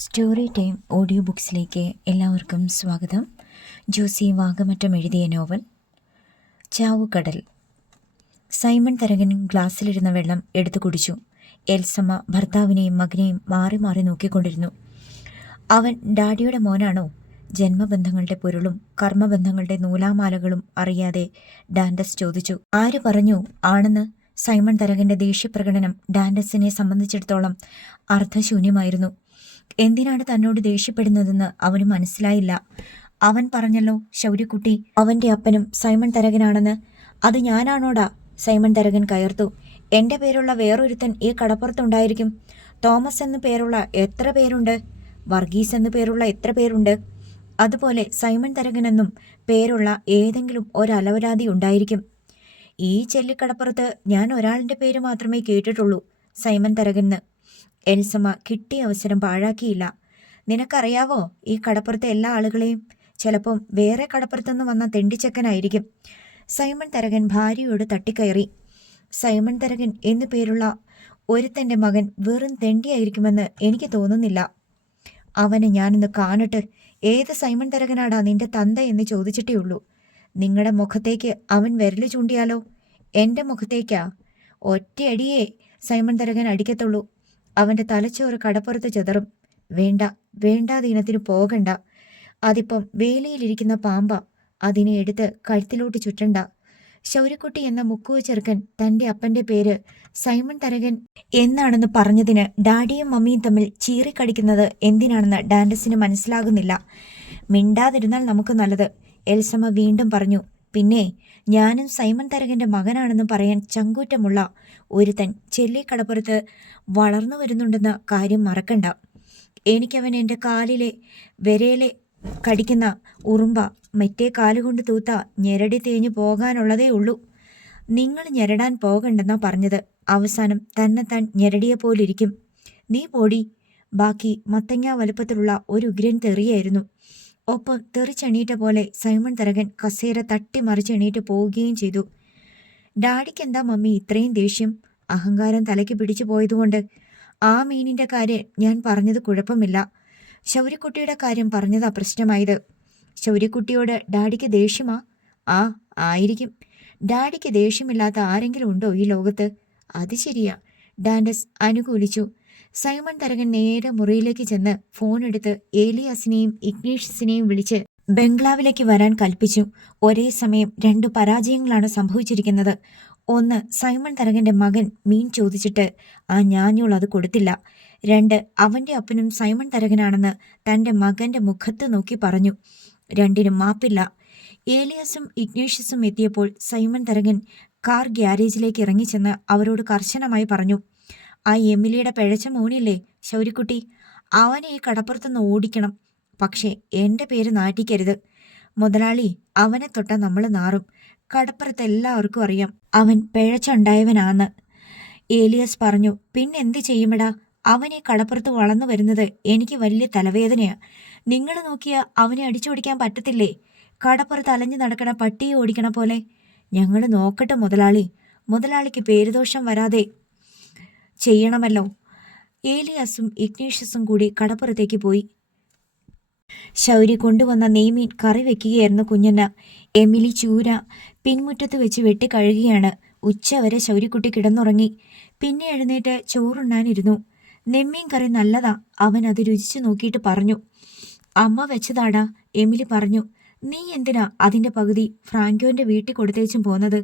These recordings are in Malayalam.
സ്റ്റോറി ടൈം ഓഡിയോ ബുക്സിലേക്ക് എല്ലാവർക്കും സ്വാഗതം. ജോസി വാഗമറ്റം എഴുതിയ നോവൽ ചാവുകടൽ. സൈമൺ തരകൻ ഗ്ലാസ്സിലിരുന്ന വെള്ളം എടുത്തു കുടിച്ചു. എൽസമ്മ ഭർത്താവിനെയും മകനെയും മാറി മാറി നോക്കിക്കൊണ്ടിരുന്നു. അവൻ ഡാഡിയുടെ മോനാണോ? ജന്മബന്ധങ്ങളുടെ പൊരുളും കർമ്മബന്ധങ്ങളുടെ നൂലാമാലകളും അറിയാതെ ഡാൻഡസ് ചോദിച്ചു. ആര് പറഞ്ഞു ആണെന്ന്? സൈമൺ തരകന്റെ ദേഷ്യപ്രകടനം ഡാൻഡസിനെ സംബന്ധിച്ചിടത്തോളം അർത്ഥശൂന്യമായിരുന്നു. എന്തിനാണ് തന്നോട് ദേഷ്യപ്പെടുന്നതെന്ന് അവന് മനസ്സിലായില്ല. അവൻ പറഞ്ഞല്ലോ ശൗര്യക്കുട്ടി അവന്റെ അപ്പനും സൈമൺ തരകനാണെന്ന്. അത് ഞാനാണോടാ? സൈമൺ തരകൻ കയർത്തു. എന്റെ പേരുള്ള വേറൊരുത്തൻ ഈ കടപ്പുറത്തുണ്ടായിരിക്കും. തോമസ് എന്ന് പേരുള്ള എത്ര പേരുണ്ട്? വർഗീസ് എന്ന് പേരുള്ള എത്ര പേരുണ്ട്? അതുപോലെ സൈമൺ തരകനെന്നും പേരുള്ള ഏതെങ്കിലും ഒരലവരാതി ഉണ്ടായിരിക്കും. ഈ ചെല്ലിക്കടപ്പുറത്ത് ഞാൻ ഒരാളിന്റെ പേര് മാത്രമേ കേട്ടിട്ടുള്ളൂ, സൈമൺ തരകന്. എൽസമ്മ കിട്ടിയ അവസരം പാഴാക്കിയില്ല. നിനക്കറിയാവോ, ഈ കടപ്പുറത്തെ എല്ലാ ആളുകളെയും ചിലപ്പം വേറെ കടപ്പുറത്തുനിന്ന് വന്ന തെണ്ടിച്ചക്കനായിരിക്കും. സൈമൺ തരകൻ ഭാര്യയോട് തട്ടിക്കയറി. സൈമൺ തരകൻ എന്നു പേരുള്ള ഒരുത്തൻ്റെ മകൻ വെറും തെണ്ടിയായിരിക്കുമെന്ന് എനിക്ക് തോന്നുന്നില്ല. അവനെ ഞാനൊന്ന് കാണട്ടെ. ഏത് സൈമൺ തരകനാടാ നിന്റെ തന്ത എന്ന് ചോദിച്ചിട്ടേ ഉള്ളൂ. നിങ്ങളുടെ മുഖത്തേക്ക് അവൻ വിരല് ചൂണ്ടിയാലോ? എൻ്റെ മുഖത്തേക്കാ? ഒറ്റയടിയേ സൈമൺ തരകൻ അടിക്കത്തുള്ളൂ. അവൻ്റെ തലച്ചോറ് കടപ്പുറത്ത് ചെതറും. വേണ്ട, വേണ്ടാതീനത്തിന് പോകണ്ട. അതിപ്പം വേലിയിലിരിക്കുന്ന പാമ്പ. അതിനെ എടുത്ത് കഴുത്തിലോട്ട് ചുറ്റണ്ട. ശൗര്യക്കുട്ടി എന്ന മുക്കുവ ചെറുക്കൻ തൻ്റെ അപ്പൻ്റെ പേര് സൈമൺ തരകൻ എന്നാണെന്ന് പറഞ്ഞതിന് ഡാഡിയും മമ്മിയും തമ്മിൽ ചീറിക്കടിക്കുന്നത് എന്തിനാണെന്ന് ഡാൻഡസിന് മനസ്സിലാകുന്നില്ല. മിണ്ടാതിരുന്നാൽ നമുക്ക് നല്ലത്, എൽസമ്മ വീണ്ടും പറഞ്ഞു. പിന്നെ ഞാനും സൈമൺ തരകന്റെ മകനാണെന്ന് പറയാൻ ചങ്കൂറ്റമുള്ള ഒരുത്തൻ ചെല്ലിക്കടപ്പുറത്ത് വളർന്നു വരുന്നുണ്ടെന്ന കാര്യം മറക്കണ്ട. എനിക്കവൻ എൻ്റെ കാലിലെ വിരയിലെ കടിക്കുന്ന ഉറുമ്പ മറ്റേ കാലുകൊണ്ട് തൂത്ത ഞെരടി തേഞ്ഞു പോകാനുള്ളതേ ഉള്ളൂ. നിങ്ങൾ ഞെരടാൻ പോകണ്ടെന്നാ പറഞ്ഞത്. അവസാനം തന്നെത്താൻ ഞെരടിയെ പോലിരിക്കും. നീ പോടി. ബാക്കി മത്തങ്ങ വലുപ്പത്തിലുള്ള ഒരു ഉഗ്രൻ തെറിയായിരുന്നു. ഒപ്പം തെറിച്ചെണീറ്റ പോലെ സൈമൺ തരകൻ കസേര തട്ടി മറിച്ചെണീറ്റ് പോവുകയും ചെയ്തു. ഡാഡിക്കെന്താ മമ്മി ഇത്രയും ദേഷ്യം? അഹങ്കാരം തലയ്ക്ക് പിടിച്ചു പോയതുകൊണ്ട്. ആ മീനിൻ്റെ കാര്യം ഞാൻ പറഞ്ഞത് കുഴപ്പമില്ല. ശൗര്യക്കുട്ടിയുടെ കാര്യം പറഞ്ഞതാ പ്രശ്നമായത്. ശൗര്യക്കുട്ടിയോട് ഡാഡിക്ക് ദേഷ്യമാ? ആ, ആയിരിക്കും. ഡാഡിക്ക് ദേഷ്യമില്ലാത്ത ആരെങ്കിലും ഉണ്ടോ ഈ ലോകത്ത്? അത് ശരിയാ, ഡാൻഡസ് അനുകൂലിച്ചു. സൈമൺ തരകൻ നേരെ മുറിയിലേക്ക് ചെന്ന് ഫോൺ എടുത്ത് ഏലിയാസിനെയും ഇഗ്നേഷ്യസിനെയും വിളിച്ച് ബംഗ്ലാവിലേക്ക് വരാൻ കൽപ്പിച്ചു. ഒരേ സമയം 2 പരാജയങ്ങളാണ് സംഭവിച്ചിരിക്കുന്നത്. ഒന്ന്, സൈമൺ തരകന്റെ മകൻ മീൻ ചോദിച്ചിട്ട് ആ ഞാഞ്ഞോൾ അത് കൊടുത്തില്ല. 2, അവന്റെ അപ്പനും സൈമൺ തരകനാണെന്ന് തന്റെ മകന്റെ മുഖത്ത് നോക്കി പറഞ്ഞു. 2നും മാപ്പില്ല. ഏലിയാസും ഇഗ്നേഷ്യസും എത്തിയപ്പോൾ സൈമൺ തരകൻ കാർ ഗ്യാരേജിലേക്ക് ഇറങ്ങിച്ചെന്ന് അവരോട് കർശനമായി പറഞ്ഞു. ആ എമിലിയുടെ പിഴച്ച മോനില്ലേ ശൗര്യക്കുട്ടി, അവനെ ഈ കടപ്പുറത്തുനിന്ന് ഓടിക്കണം. പക്ഷേ എൻ്റെ പേര് നാട്ടിക്കരുത്. മുതലാളി, അവനെ തൊട്ട നമ്മൾ നാറും. കടപ്പുറത്ത് എല്ലാവർക്കും അറിയാം അവൻ പിഴച്ചുണ്ടായവനാന്ന്. ഏലിയാസ് പറഞ്ഞു. പിന്നെന്ത് ചെയ്യുമെടാ, അവൻ ഈ കടപ്പുറത്ത് വളർന്നു വരുന്നത് എനിക്ക് വലിയ തലവേദനയാ. നിങ്ങൾ നോക്കിയാ അവനെ അടിച്ചോടിക്കാൻ പറ്റത്തില്ലേ? കടപ്പുറത്ത് അലഞ്ഞു നടക്കണ പട്ടിയെ ഓടിക്കണ പോലെ. ഞങ്ങൾ നോക്കട്ടെ മുതലാളി. മുതലാളിക്ക് പേരുദോഷം വരാതെ ചെയ്യണമല്ലോ. ഏലിയാസും ഇഗ്നേഷ്യസും കൂടി കടപ്പുറത്തേക്ക് പോയി. ശൗരി കൊണ്ടുവന്ന നെയ്മീൻ കറി വെക്കുകയായിരുന്നു കുഞ്ഞന്ന. എമിലി ചൂര പിൻമുറ്റത്ത് വെച്ച് വെട്ടിക്കഴുകിയാണ്. ഉച്ചവരെ ശൗര്യക്കുട്ടി കിടന്നുറങ്ങി. പിന്നെ എഴുന്നേറ്റ് ചോറുണ്ണാനിരുന്നു. നെമ്മീൻ കറി നല്ലതാ, അവൻ അത് രുചിച്ചു നോക്കിയിട്ട് പറഞ്ഞു. അമ്മ വെച്ചതാടാ, എമിലി പറഞ്ഞു. നീ എന്തിനാ അതിൻ്റെ പകുതി ഫ്രാങ്കോന്റെ വീട്ടിൽ കൊടുത്തേച്ചും പോന്നത്?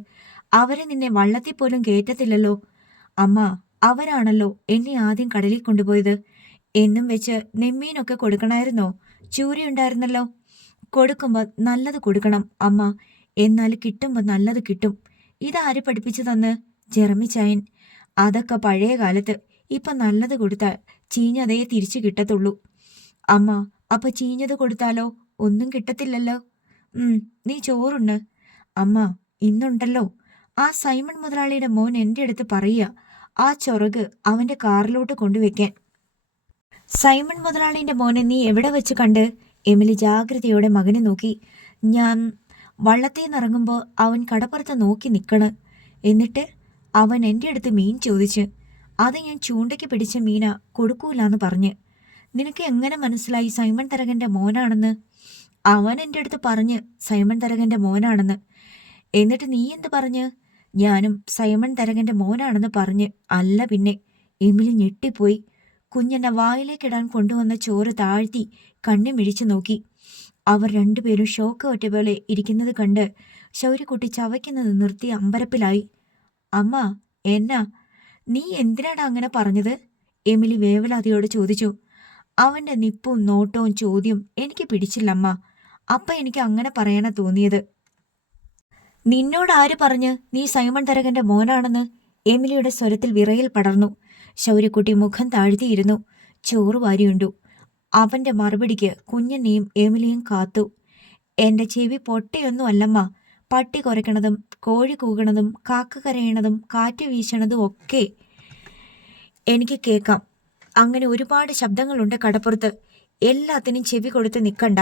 അവരെ നിന്നെ വള്ളത്തിൽ പോലും കയറ്റത്തില്ലല്ലോ. അമ്മ, അവരാണല്ലോ എന്നെ ആദ്യം കടലിൽ കൊണ്ടുപോയത്. എന്നും വെച്ച് നെമ്മീനൊക്കെ കൊടുക്കണമായിരുന്നോ? ചൂരയുണ്ടായിരുന്നല്ലോ. കൊടുക്കുമ്പോൾ നല്ലത് കൊടുക്കണം അമ്മ, എന്നാൽ കിട്ടുമ്പോൾ നല്ലത് കിട്ടും. ഇതാര് പഠിപ്പിച്ചു തന്ന്? ജെറമി ചായൻ. അതൊക്കെ പഴയ കാലത്ത്. ഇപ്പം നല്ലത് കൊടുത്താൽ ചീഞ്ഞതേ തിരിച്ചു കിട്ടത്തുള്ളൂ. അമ്മ, അപ്പൊ ചീഞ്ഞത് കൊടുത്താലോ? ഒന്നും കിട്ടത്തില്ലല്ലോ. നീ ചോറുണ്ണ്. അമ്മ, ഇന്നുണ്ടല്ലോ ആ സൈമൺ മുതലാളിയുടെ മോൻ എൻ്റെ അടുത്ത് പറയുക ആ ചൊറക് അവന്റെ കാറിലോട്ട് കൊണ്ടുവയ്ക്കാൻ. സൈമൺ മുതലാളിന്റെ മോനെ നീ എവിടെ വെച്ച് കണ്ട്? എമിലി ജാഗ്രതയോടെ മകനെ നോക്കി. ഞാൻ വള്ളത്തിൽ നിന്നിറങ്ങുമ്പോൾ അവൻ കടപ്പുറത്ത് നോക്കി നിൽക്കണ്. എന്നിട്ട് അവൻ എൻ്റെ അടുത്ത് മീൻ ചോദിച്ച്. അത് ഞാൻ ചൂണ്ടയ്ക്ക് പിടിച്ച മീന കൊടുക്കൂലെന്ന് പറഞ്ഞ്. നിനക്ക് എങ്ങനെ മനസ്സിലായി സൈമൺ തരകൻ്റെ മോനാണെന്ന്? അവൻ എൻ്റെ അടുത്ത് പറഞ്ഞ് സൈമൺ തരകൻ്റെ മോനാണെന്ന്. എന്നിട്ട് നീ എന്ത് പറഞ്ഞ്? ഞാനും സൈമൺ തരകൻ്റെ മോനാണെന്ന് പറഞ്ഞ്. അല്ല പിന്നെ. എമിലി ഞെട്ടിപ്പോയി. കുഞ്ഞെന്നെ വായിലേക്കിടാൻ കൊണ്ടുവന്ന ചോറ് താഴ്ത്തി കണ്ണി മിഴിച്ചു നോക്കി. അവർ രണ്ടുപേരും ഷോക്ക് ഒറ്റ പോലെ ഇരിക്കുന്നത് കണ്ട് ശൗര്യക്കുട്ടി ചവയ്ക്കുന്നത് നിർത്തി അമ്പരപ്പിലായി. അമ്മ, എന്നാ? നീ എന്തിനാണ് അങ്ങനെ പറഞ്ഞത്? എമിലി വേവലാതിയോട് ചോദിച്ചു. അവൻ്റെ നിപ്പും നോട്ടവും ചോദ്യം എനിക്ക് പിടിച്ചില്ലമ്മ. അപ്പം എനിക്ക് അങ്ങനെ പറയാനാ തോന്നിയത്. നിന്നോട് ആര് പറഞ്ഞ് നീ സൈമൺ തരകൻ്റെ മോനാണെന്ന്? എമിലിയുടെ സ്വരത്തിൽ വിറയൽ പടർന്നു. ശൗര്യക്കുട്ടി മുഖം താഴ്ത്തിയിരുന്നു. ചോറ് വാരിയുണ്ടു. അവൻ്റെ മറുപടിക്ക് കുഞ്ഞനെയും എമിലിയും കാത്തു. എൻ്റെ ചെവി പൊട്ടയൊന്നും അല്ലമ്മ. പട്ടി കുരയ്ക്കണതും കോഴി കൂകണതും കാക്ക കരയണതും കാറ്റ് വീശണതും ഒക്കെ എനിക്ക് കേൾക്കാം. അങ്ങനെ ഒരുപാട് ശബ്ദങ്ങളുണ്ട് കടപ്പുറത്ത്. എല്ലാത്തിനും ചെവി കൊടുത്ത് നിൽക്കണ്ട.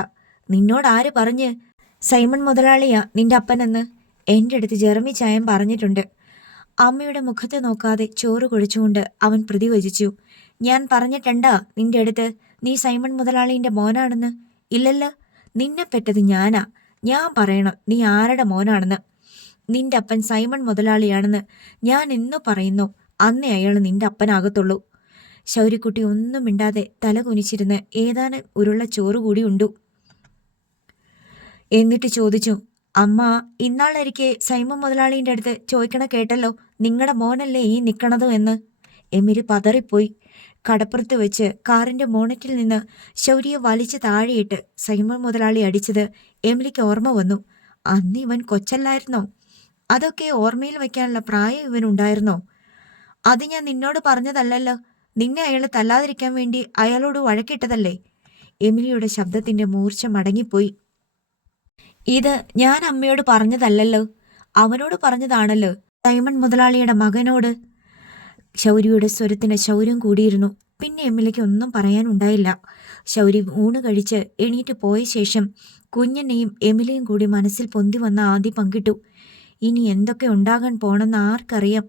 നിന്നോട് ആര് പറഞ്ഞ് സൈമൺ മുതലാളിയാ നിന്റെ അപ്പനെന്ന്? എൻ്റെ അടുത്ത് ജെറമി ചായൻ പറഞ്ഞിട്ടുണ്ട്. അമ്മയുടെ മുഖത്ത് നോക്കാതെ ചോറ് കുഴച്ചുകൊണ്ട് അവൻ പ്രതിവചിച്ചു. ഞാൻ പറഞ്ഞിട്ടുണ്ടാ നിന്റെ അടുത്ത് നീ സൈമൺ മുതലാളിൻ്റെ മോനാണെന്ന്? ഇല്ലല്ലോ. നിന്നെ പെറ്റത് ഞാനാ. ഞാൻ പറയണം നീ ആരുടെ മോനാണെന്ന്. നിന്റെ അപ്പൻ സൈമൺ മുതലാളിയാണെന്ന് ഞാൻ എന്നു പറയുന്നു അന്നേ അയാൾ നിന്റെ അപ്പനാകത്തുള്ളൂ. ശൗര്യക്കുട്ടി ഒന്നും മിണ്ടാതെ തല കുനിച്ചിരുന്ന് ഏതാനും ഉരുള ചോറ് കൂടി ഉണ്ടു. എന്നിട്ട് ചോദിച്ചു, അമ്മ, ഇന്നാളൊരിക്കെ സൈമൺ മുതലാളിൻ്റെ അടുത്ത് ചോദിക്കണ കേട്ടല്ലോ, നിങ്ങളുടെ മോനല്ലേ ഈ നിൽക്കണതോ എന്ന്. എമിലി പതറിപ്പോയി. കടപ്പുറത്ത് വെച്ച് കാറിൻ്റെ മോണറ്റിൽ നിന്ന് ശൗര്യയെ വലിച്ച് താഴെയിട്ട് സൈമൺ മുതലാളി അടിച്ചത് എമിലിക്ക് ഓർമ്മ വന്നു. അന്ന് ഇവൻ കൊച്ചല്ലായിരുന്നോ? അതൊക്കെ ഓർമ്മയിൽ വയ്ക്കാനുള്ള പ്രായം ഇവനുണ്ടായിരുന്നോ? അത് ഞാൻ നിന്നോട് പറഞ്ഞതല്ലല്ലോ. നിന്നെ അയാൾ തല്ലാതിരിക്കാൻ വേണ്ടി അയാളോട് വഴക്കിട്ടതല്ലേ? എമിലിയുടെ ശബ്ദത്തിൻ്റെ മൂർച്ച മടങ്ങിപ്പോയി. ഇത് ഞാൻ അമ്മയോട് പറഞ്ഞതല്ലല്ലോ, അവനോട് പറഞ്ഞതാണല്ലോ, സൈമൺ മുതലാളിയുടെ മകനോട്. ശൗര്യയുടെ സ്വരത്തിന് ശൗര്യം കൂടിയിരുന്നു. പിന്നെ എമ്മിലേക്ക് ഒന്നും പറയാനുണ്ടായില്ല. ശൗരി ഊണ് കഴിച്ച് എണീറ്റ് പോയ ശേഷം കുഞ്ഞനെയും എമിലിയും കൂടി മനസ്സിൽ പൊന്തി വന്ന ആദ്യ പങ്കിട്ടു. ഇനി എന്തൊക്കെ ഉണ്ടാകാൻ പോണെന്ന് ആർക്കറിയാം.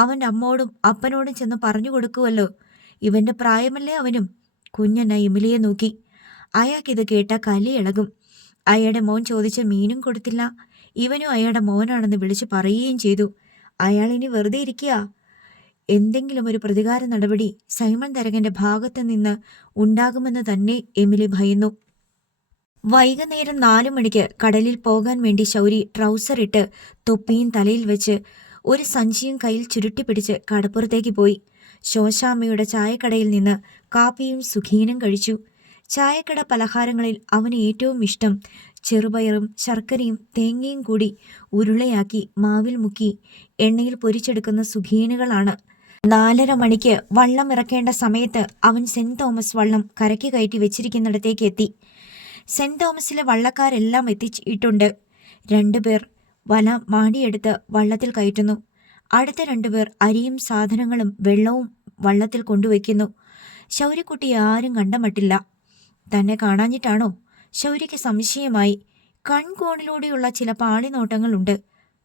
അവൻ്റെ അമ്മോടും അപ്പനോടും ചെന്ന് പറഞ്ഞു കൊടുക്കുമല്ലോ. ഇവൻ്റെ പ്രായമല്ലേ അവനും. കുഞ്ഞന എമിലിയെ നോക്കി. അയാൾക്കിത് കേട്ടാൽ കലി ഇളകും. അയാളുടെ മോൻ ചോദിച്ച മീനും കൊടുത്തില്ല. ഇവനും അയാളുടെ മോനാണെന്ന് വിളിച്ചു പറയുകയും ചെയ്തു. അയാളിനി വെറുതെ ഇരിക്കുക. എന്തെങ്കിലും ഒരു പ്രതികാര നടപടി സൈമൺ തരകന്റെ ഭാഗത്ത് നിന്ന് ഉണ്ടാകുമെന്ന് തന്നെ എമിലി ഭയന്നു. വൈകുന്നേരം 4 മണിക്ക് കടലിൽ പോകാൻ വേണ്ടി ശൗരി ട്രൗസർ ഇട്ട് തൊപ്പിയും തലയിൽ വെച്ച് ഒരു സഞ്ചിയും കയ്യിൽ ചുരുട്ടിപ്പിടിച്ച് കടപ്പുറത്തേക്ക് പോയി. ശോശാമ്മയുടെ ചായക്കടയിൽ നിന്ന് കാപ്പിയും സുഖീനും കഴിച്ചു. ചായക്കട പലഹാരങ്ങളിൽ അവന് ഏറ്റവും ഇഷ്ടം ചെറുപയറും ശർക്കരയും തേങ്ങയും കൂടി ഉരുളയാക്കി മാവിൽ മുക്കി എണ്ണയിൽ പൊരിച്ചെടുക്കുന്ന സുഖീനുകളാണ്. 4:30 മണിക്ക് വള്ളം ഇറക്കേണ്ട സമയത്ത് അവൻ സെന്റ് തോമസ് വള്ളം കരയ്ക്ക് കയറ്റി വെച്ചിരിക്കുന്നിടത്തേക്ക് എത്തി. സെന്റ് തോമസിലെ വള്ളക്കാരെല്ലാം എത്തിച്ചിട്ടുണ്ട്. 2 പേർ വല മാടിയെടുത്ത് വള്ളത്തിൽ കയറ്റുന്നു. അടുത്ത 2 പേർ അരിയും സാധനങ്ങളും വെള്ളവും വള്ളത്തിൽ കൊണ്ടുവയ്ക്കുന്നു. ശൗര്യക്കുട്ടിയെ ആരും കണ്ടമട്ടില്ല. തന്നെ കാണാഞ്ഞിട്ടാണോ? ശൗര്യയ്ക്ക് സംശയമായി. കൺകോണിലൂടെയുള്ള ചില പാളിനോട്ടങ്ങളുണ്ട്.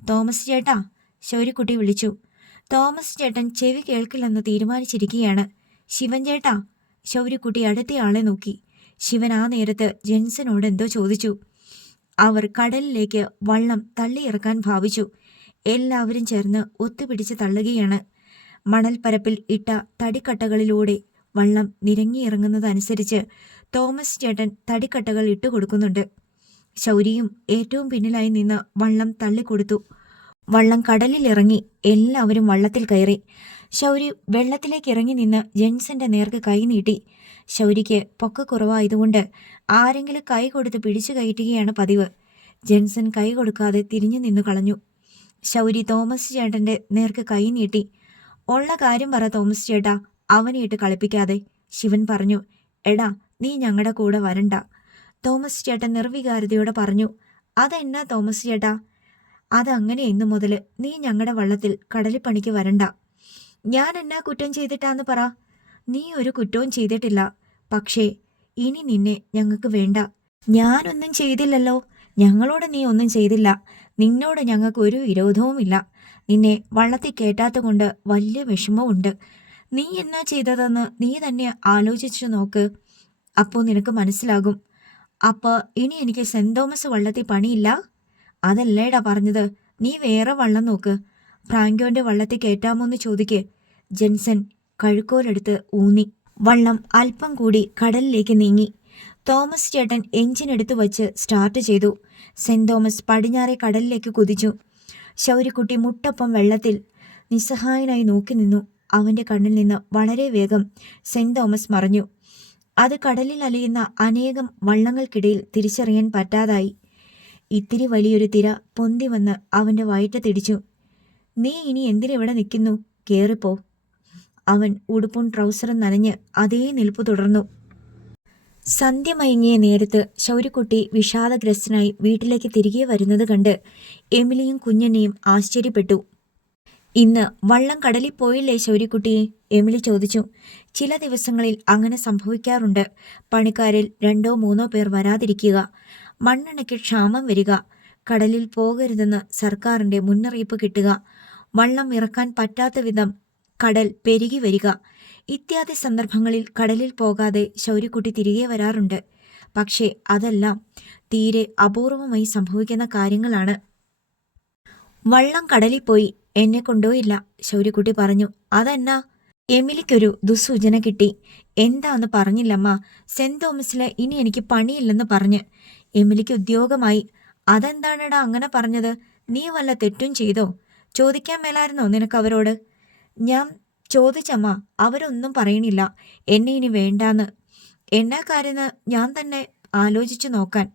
തോമസ് ചേട്ടാ, ശൗര്യക്കുട്ടി വിളിച്ചു. തോമസ് ചേട്ടൻ ചെവി കേൾക്കില്ലെന്ന് തീരുമാനിച്ചിരിക്കുകയാണ്. ശിവൻ ചേട്ടാ, ശൗര്യക്കുട്ടി അടുത്തയാളെ നോക്കി. ശിവൻ ആ നേരത്ത് ജെൻസനോട് എന്തോ ചോദിച്ചു. അവർ കടലിലേക്ക് വള്ളം തള്ളിയിറക്കാൻ ഭാവിച്ചു. എല്ലാവരും ചേർന്ന് ഒത്തുപിടിച്ച് തള്ളുകയാണ്. മണൽപ്പരപ്പിൽ ഇട്ട തടിക്കട്ടകളിലൂടെ വള്ളം നിരങ്ങിയിറങ്ങുന്നതനുസരിച്ച് തോമസ് ചേട്ടൻ തടിക്കട്ടകൾ ഇട്ടുകൊടുക്കുന്നുണ്ട്. ശൗരിയും ഏറ്റവും പിന്നിലായി നിന്ന് വള്ളം തള്ളിക്കൊടുത്തു. വള്ളം കടലിലിറങ്ങി. എല്ലാവരും വള്ളത്തിൽ കയറി. ശൗരി വെള്ളത്തിലേക്ക് ഇറങ്ങി നിന്ന് ജെൻസന്റെ നേർക്ക് കൈ നീട്ടി. ശൗരിക്ക് പൊക്കക്കുറവായതുകൊണ്ട് ആരെങ്കിലും കൈ കൊടുത്ത് പിടിച്ചു കയറ്റുകയാണ് പതിവ്. ജെൻസൻ കൈ കൊടുക്കാതെ തിരിഞ്ഞു നിന്നു കളഞ്ഞു. ശൗരി തോമസ് ചേട്ടന്റെ നേർക്ക് കൈ നീട്ടി. ഉള്ള കാര്യം പറ തോമസ് ചേട്ടാ, അവനെ ഇട്ട് കളിപ്പിക്കാതെ, ശിവൻ പറഞ്ഞു. എടാ, നീ ഞങ്ങളുടെ കൂടെ വരണ്ട, തോമസ് ചേട്ടൻ നിർവികാരതയോടെ പറഞ്ഞു. അതെന്നാ തോമസ് ചേട്ടാ? അതങ്ങനെ ഇന്നു മുതൽ നീ ഞങ്ങളുടെ വള്ളത്തിൽ കടലിപ്പണിക്ക് വരണ്ട. ഞാൻ എന്നാ കുറ്റം ചെയ്തിട്ടാന്ന് പറ? നീ ഒരു കുറ്റവും ചെയ്തിട്ടില്ല. പക്ഷേ ഇനി നിന്നെ ഞങ്ങൾക്ക് വേണ്ട. ഞാനൊന്നും ചെയ്തില്ലല്ലോ. ഞങ്ങളോട് നീ ഒന്നും ചെയ്തില്ല. നിന്നോട് ഞങ്ങൾക്ക് ഒരു വിരോധവുമില്ല. നിന്നെ വള്ളത്തിൽ കേട്ടാത്ത കൊണ്ട് വലിയ വിഷമവുമുണ്ട്. നീ എന്നാ ചെയ്തതെന്ന് നീ തന്നെ ആലോചിച്ചു നോക്ക്. അപ്പോൾ നിനക്ക് മനസ്സിലാകും. അപ്പോൾ ഇനി എനിക്ക് സെന്റ് തോമസ് വള്ളത്തിൽ പണിയില്ല? അതല്ലേടാ പറഞ്ഞത്. നീ വേറെ വള്ളം നോക്ക്. ഫ്രാങ്കോന്റെ വള്ളത്തിൽ കയറ്റാമോന്ന് ചോദിക്ക്. ജെൻസൺ കഴുക്കോലെടുത്ത് ഊന്നി. വള്ളം അല്പം കൂടി കടലിലേക്ക് നീങ്ങി. തോമസ് ചേട്ടൻ എഞ്ചിൻ എടുത്തു വച്ച് സ്റ്റാർട്ട് ചെയ്തു. സെന്റ് തോമസ് പടിഞ്ഞാറെ കടലിലേക്ക് കുതിച്ചു. ശൗര്യക്കുട്ടി മുട്ടൊപ്പം വെള്ളത്തിൽ നിസ്സഹായനായി നോക്കി നിന്നു. അവന്റെ കണ്ണിൽ നിന്ന് വളരെ വേഗം സെന്റ് തോമസ് മറഞ്ഞു. അത് കടലിൽ അലയുന്ന അനേകം വള്ളങ്ങൾക്കിടയിൽ തിരിച്ചറിയാൻ പറ്റാതായി. ഇത്തിരി വലിയൊരു തിര പൊന്തി വന്ന് അവന്റെ വയറ്റത്തിടിച്ചു. നീ ഇനി എന്തിനിവിടെ നിൽക്കുന്നു? കേറിപ്പോ. അവൻ ഉടുപ്പും ട്രൗസറും നനഞ്ഞ് അതേ നിൽപ്പു തുടർന്നു. സന്ധ്യ മയങ്ങിയ നേരത്ത് ശൗര്യക്കുട്ടി വിഷാദഗ്രസ്തനായി വീട്ടിലേക്ക് തിരികെ വരുന്നത് കണ്ട് എമിലിയും കുഞ്ഞനെയും ആശ്ചര്യപ്പെട്ടു. ഇന്ന് വള്ളം കടലിൽ പോയില്ലേ ശൗര്യക്കുട്ടിയെ? എമിലി ചോദിച്ചു. ചില ദിവസങ്ങളിൽ അങ്ങനെ സംഭവിക്കാറുണ്ട്. പണിക്കാരിൽ 2-3 പേർ വരാതിരിക്കുക, മണ്ണെണ്ണയ്ക്ക് ക്ഷാമം വരിക, കടലിൽ പോകരുതെന്ന് സർക്കാരിൻ്റെ മുന്നറിയിപ്പ് കിട്ടുക, വള്ളം ഇറക്കാൻ പറ്റാത്ത വിധം കടൽ പെരുകി വരിക, ഇത്യാദി സന്ദർഭങ്ങളിൽ കടലിൽ പോകാതെ ശൗര്യക്കുട്ടി തിരികെ വരാറുണ്ട്. പക്ഷേ അതെല്ലാം തീരെ അപൂർവമായി സംഭവിക്കുന്ന കാര്യങ്ങളാണ്. വള്ളം കടലിൽ പോയി, എന്നെ കൊണ്ടുപോയില്ല, ശൗര്യക്കുട്ടി പറഞ്ഞു. അതെന്നാ? എമിലിക്കൊരു ദുസൂചന കിട്ടി. എന്താന്ന് പറഞ്ഞില്ലമ്മ. സെന്റ് തോമസില് ഇനി എനിക്ക് പണിയില്ലെന്ന് പറഞ്ഞ്. എമിലിക്ക് ഉദ്യോഗമായി. അതെന്താണെടാ അങ്ങനെ പറഞ്ഞത്? നീ വല്ല തെറ്റും ചെയ്തോ? ചോദിക്കാൻ മേലായിരുന്നോ നിനക്ക് അവരോട്? ഞാൻ ചോദിച്ചമ്മ, അവരൊന്നും പറയണില്ല. എന്നെ ഇനി വേണ്ടാന്ന്. എന്നാ കാര്യന്ന് ഞാൻ തന്നെ ആലോചിച്ചു നോക്കാൻ.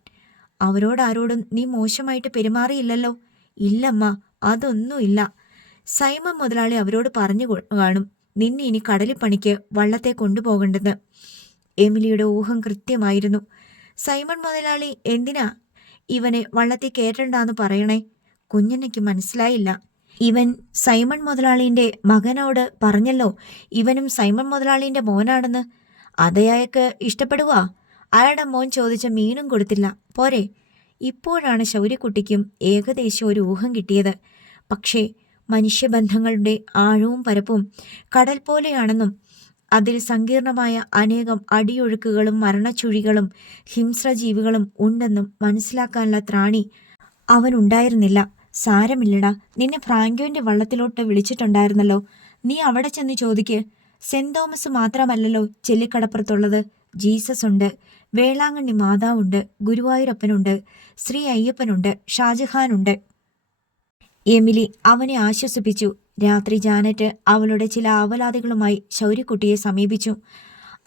അവരോടാരോടും നീ മോശമായിട്ട് പെരുമാറിയില്ലല്ലോ? ഇല്ലമ്മ, അതൊന്നുമില്ല. സൈമൺ മുതലാളി അവരോട് പറഞ്ഞു കാണും നിന്നെ ഇനി കടലിൽ പണിക്ക് വള്ളത്തെ കൊണ്ടുപോകണ്ടെന്ന്. എമിലിയുടെ ഊഹം കൃത്യമായിരുന്നു. സൈമൺ മുതലാളി എന്തിനാ ഇവനെ വള്ളത്തിൽ കയറ്റണ്ടെന്ന് പറയണേ? കുഞ്ഞനയ്ക്ക് മനസ്സിലായില്ല. ഇവൻ സൈമൺ മുതലാളിൻ്റെ മകനോട് പറഞ്ഞല്ലോ ഇവനും സൈമൺ മുതലാളിൻ്റെ മോനാണെന്ന്. അതയാൾക്ക് ഇഷ്ടപ്പെടുവാ? അയാളുടെ മോൻ ചോദിച്ച മീനും കൊടുത്തില്ല പോരെ? ഇപ്പോഴാണ് ശൗര്യക്കുട്ടിക്കും ഏകദേശം ഒരു ഊഹം കിട്ടിയത്. പക്ഷേ മനുഷ്യബന്ധങ്ങളുടെ ആഴവും പരപ്പും കടൽ പോലെയാണെന്നും അതിൽ സങ്കീർണമായ അനേകം അടിയൊഴുക്കുകളും മരണച്ചുഴികളും ഹിംസ്രജീവികളും ഉണ്ടെന്നും മനസ്സിലാക്കാനുള്ള ത്രാണി അവനുണ്ടായിരുന്നില്ല. സാരമില്ലടാ, നിന്നെ ഫ്രാങ്കോന്റെ വള്ളത്തിലോട്ട് വിളിച്ചിട്ടുണ്ടായിരുന്നല്ലോ. നീ അവിടെ ചെന്ന് ചോദിക്ക്. സെന്റ് തോമസ് മാത്രമല്ലല്ലോ ചെല്ലിക്കടപ്പുറത്തുള്ളത്. ജീസസ് ഉണ്ട്, വേളാങ്കണ്ണി മാതാവുണ്ട്, ഗുരുവായൂരപ്പനുണ്ട്, ശ്രീ അയ്യപ്പനുണ്ട്, ഷാജഹാനുണ്ട്. എമിലി അവനെ ആശ്വസിപ്പിച്ചു. രാത്രി ജാനറ്റ് അവളുടെ ചില ആവലാതികളുമായി ശൗര്യക്കുട്ടിയെ സമീപിച്ചു.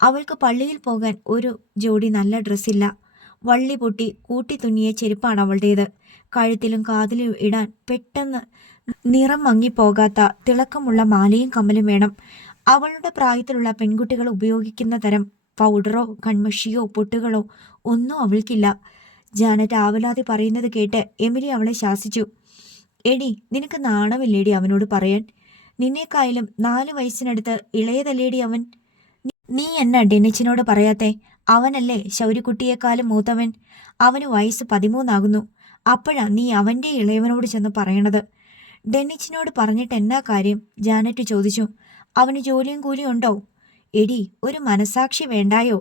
അവൾക്ക് പള്ളിയിൽ പോകാൻ ഒരു ജോഡി നല്ല ഡ്രസ്സില്ല. വള്ളി പൊട്ടി കൂട്ടിത്തുന്നിയ ചെരുപ്പാണ് അവളുടേത്. കഴുത്തിലും കാതിലും ഇടാൻ പെട്ടെന്ന് നിറം മങ്ങിപ്പോകാത്ത തിളക്കമുള്ള മാലയും കമ്മലും വേണം. അവളുടെ പ്രായത്തിലുള്ള പെൺകുട്ടികൾ ഉപയോഗിക്കുന്ന തരം പൗഡറോ കൺമഷിയോ പൊട്ടുകളോ ഒന്നും അവൾക്കില്ല. ജാനറ്റ് ആവലാതി പറയുന്നത് കേട്ട് എമിലി അവളെ ശാസിച്ചു. എടി, നിനക്ക് നാണമില്ലേടി അവനോട് പറയാൻ? നിന്നേക്കായാലും 4 വയസ്സിനടുത്ത് ഇളയതല്ലേടി അവൻ. നീ എന്നാ ഡെന്നിച്ചിനോട് പറയാത്തെ? അവനല്ലേ ശൗര്യക്കുട്ടിയേക്കാളും മൂത്തവൻ. അവന് വയസ്സ് 13 അപ്പോഴാ നീ അവൻ്റെ ഇളയവനോട് ചെന്ന് പറയണത്. ഡെന്നിച്ചിനോട് പറഞ്ഞിട്ട് എന്നാ കാര്യം? ജാനറ്റ് ചോദിച്ചു. അവന് ജോലിയും കൂലിയും ഉണ്ടോ? എടി, ഒരു മനസാക്ഷി വേണ്ടായോ?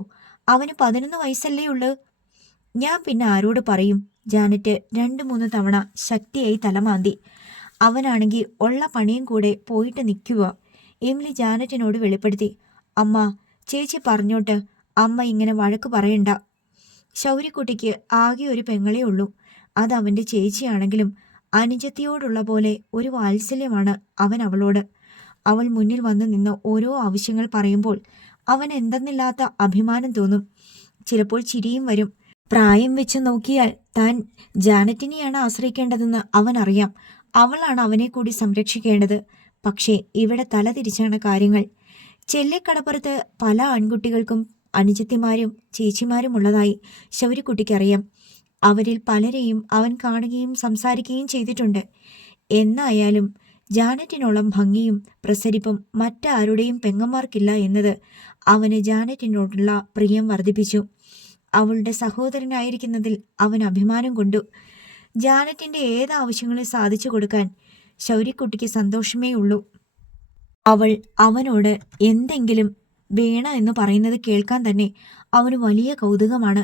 അവന് 11 വയസ്സല്ലേ ഉള്ളു. ഞാൻ പിന്നെ ആരോട് പറയും? ജാനറ്റ് 2-3 തവണ ശക്തിയായി തലമാന്തി. അവനാണെങ്കിൽ ഉള്ള പണിയും കൂടെ പോയിട്ട് നിൽക്കുക. എമിലി ജാനറ്റിനോട് വെളിപ്പെടുത്തി. അമ്മ, ചേച്ചി പറഞ്ഞോട്ട് അമ്മ ഇങ്ങനെ വഴക്ക് പറയണ്ട. ശൗര്യക്കുട്ടിക്ക് ആകെ ഒരു പെങ്ങളേ ഉള്ളൂ. അത് അവൻ്റെ ചേച്ചിയാണെങ്കിലും അനുജത്തിയോടുള്ള പോലെ ഒരു വാത്സല്യമാണ് അവൻ അവളോട്. അവൾ മുന്നിൽ വന്ന് നിന്ന് ഓരോ ആവശ്യങ്ങൾ പറയുമ്പോൾ അവൻ എന്തെന്നില്ലാത്ത അഭിമാനം തോന്നും. ചിലപ്പോൾ ചിരിയും വരും. പ്രായം വെച്ച് നോക്കിയാൽ താൻ ജാനറ്റിനെയാണ് ആശ്രയിക്കേണ്ടതെന്ന് അവൻ അറിയാം. അവളാണ് അവനെ കൂടി സംരക്ഷിക്കേണ്ടത്. പക്ഷേ ഇവിടെ തല തിരിച്ചാണ് കാര്യങ്ങൾ. ചെല്ലിക്കടപ്പുറത്ത് പല ആൺകുട്ടികൾക്കും അനുജത്തിമാരും ചേച്ചിമാരും ഉള്ളതായി ശൗര്യക്കുട്ടിക്കറിയാം. അവരിൽ പലരെയും അവൻ കാണുകയും സംസാരിക്കുകയും ചെയ്തിട്ടുണ്ട്. എന്നായാലും ജാനറ്റിനോളം ഭംഗിയും പ്രസരിപ്പും മറ്റാരുടെയും പെങ്ങന്മാർക്കില്ല എന്നത് അവന് ജാനറ്റിനോടുള്ള പ്രിയം വർദ്ധിപ്പിച്ചു. അവളുടെ സഹോദരനായിരിക്കുന്നതിൽ അവൻ അഭിമാനം കൊണ്ടു. ജാനറ്റിൻ്റെ ഏത് ആവശ്യങ്ങളും സാധിച്ചു കൊടുക്കാൻ ശൗര്യക്കുട്ടിക്ക് സന്തോഷമേ ഉള്ളൂ. അവൾ അവനോട് എന്തെങ്കിലും വേണ എന്ന് പറയുന്നത് കേൾക്കാൻ തന്നെ അവന് വലിയ കൗതുകമാണ്.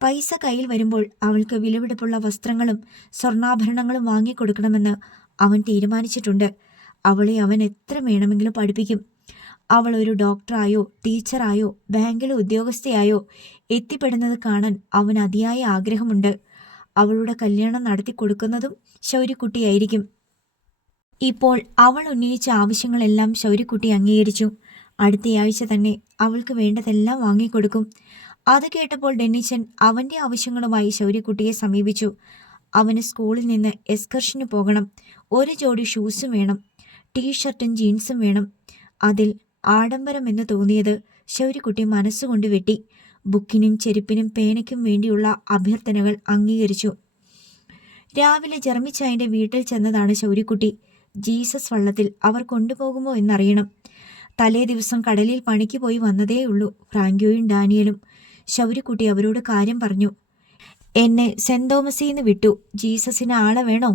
പൈസ കയ്യിൽ വരുമ്പോൾ അവൾക്ക് വിലപിടിപ്പുള്ള വസ്ത്രങ്ങളും സ്വർണ്ണാഭരണങ്ങളും വാങ്ങിക്കൊടുക്കണമെന്ന് അവൻ തീരുമാനിച്ചിട്ടുണ്ട്. അവളെ അവൻ എത്ര വേണമെങ്കിലും പഠിപ്പിക്കും. അവൾ ഒരു ഡോക്ടറായോ ടീച്ചറായോ ബാങ്കിലെ ഉദ്യോഗസ്ഥയായോ എത്തിപ്പെടുന്നത് കാണാൻ അവൻ അതിയായ ആഗ്രഹമുണ്ട്. അവളുടെ കല്യാണം നടത്തി കൊടുക്കുന്നതും ശൗര്യക്കുട്ടിയായിരിക്കും. ഇപ്പോൾ അവൾ ഉന്നയിച്ച ആവശ്യങ്ങളെല്ലാം ശൗര്യക്കുട്ടി അംഗീകരിച്ചു. അടുത്തയാഴ്ച തന്നെ അവൾക്ക് വേണ്ടതെല്ലാം വാങ്ങിക്കൊടുക്കും. അത് കേട്ടപ്പോൾ ഡെന്നിച്ചൻ അവൻ്റെ ആവശ്യങ്ങളുമായി ശൗര്യക്കുട്ടിയെ സമീപിച്ചു. അവന് സ്കൂളിൽ നിന്ന് എക്സ്കർഷന് പോകണം. ഒരു ജോഡി ഷൂസും വേണം. ടീഷർട്ടും ജീൻസും വേണം. അതിൽ ആഡംബരം എന്ന് തോന്നിയത് ശൗര്യക്കുട്ടി മനസ്സുകൊണ്ട് വെട്ടി. ബുക്കിനും ചെരുപ്പിനും പേനയ്ക്കും വേണ്ടിയുള്ള അഭ്യർത്ഥനകൾ അംഗീകരിച്ചു. രാവിലെ ജർമ്മിച്ചായൻ്റെ വീട്ടിൽ ചെന്നതാണ് ശൗര്യക്കുട്ടി. ജീസസ് വള്ളത്തിൽ അവർ കൊണ്ടുപോകുമോ എന്നറിയണം. തലേ ദിവസം കടലിൽ പണിക്ക് പോയി വന്നതേയുള്ളൂ ഫ്രാങ്കോയും ഡാനിയലും. ശൗര്യക്കുട്ടി അവരോട് കാര്യം പറഞ്ഞു. എന്നെ സെന്റ് തോമസിന്ന് വിട്ടു. ജീസസിന് ആളെ വേണോ?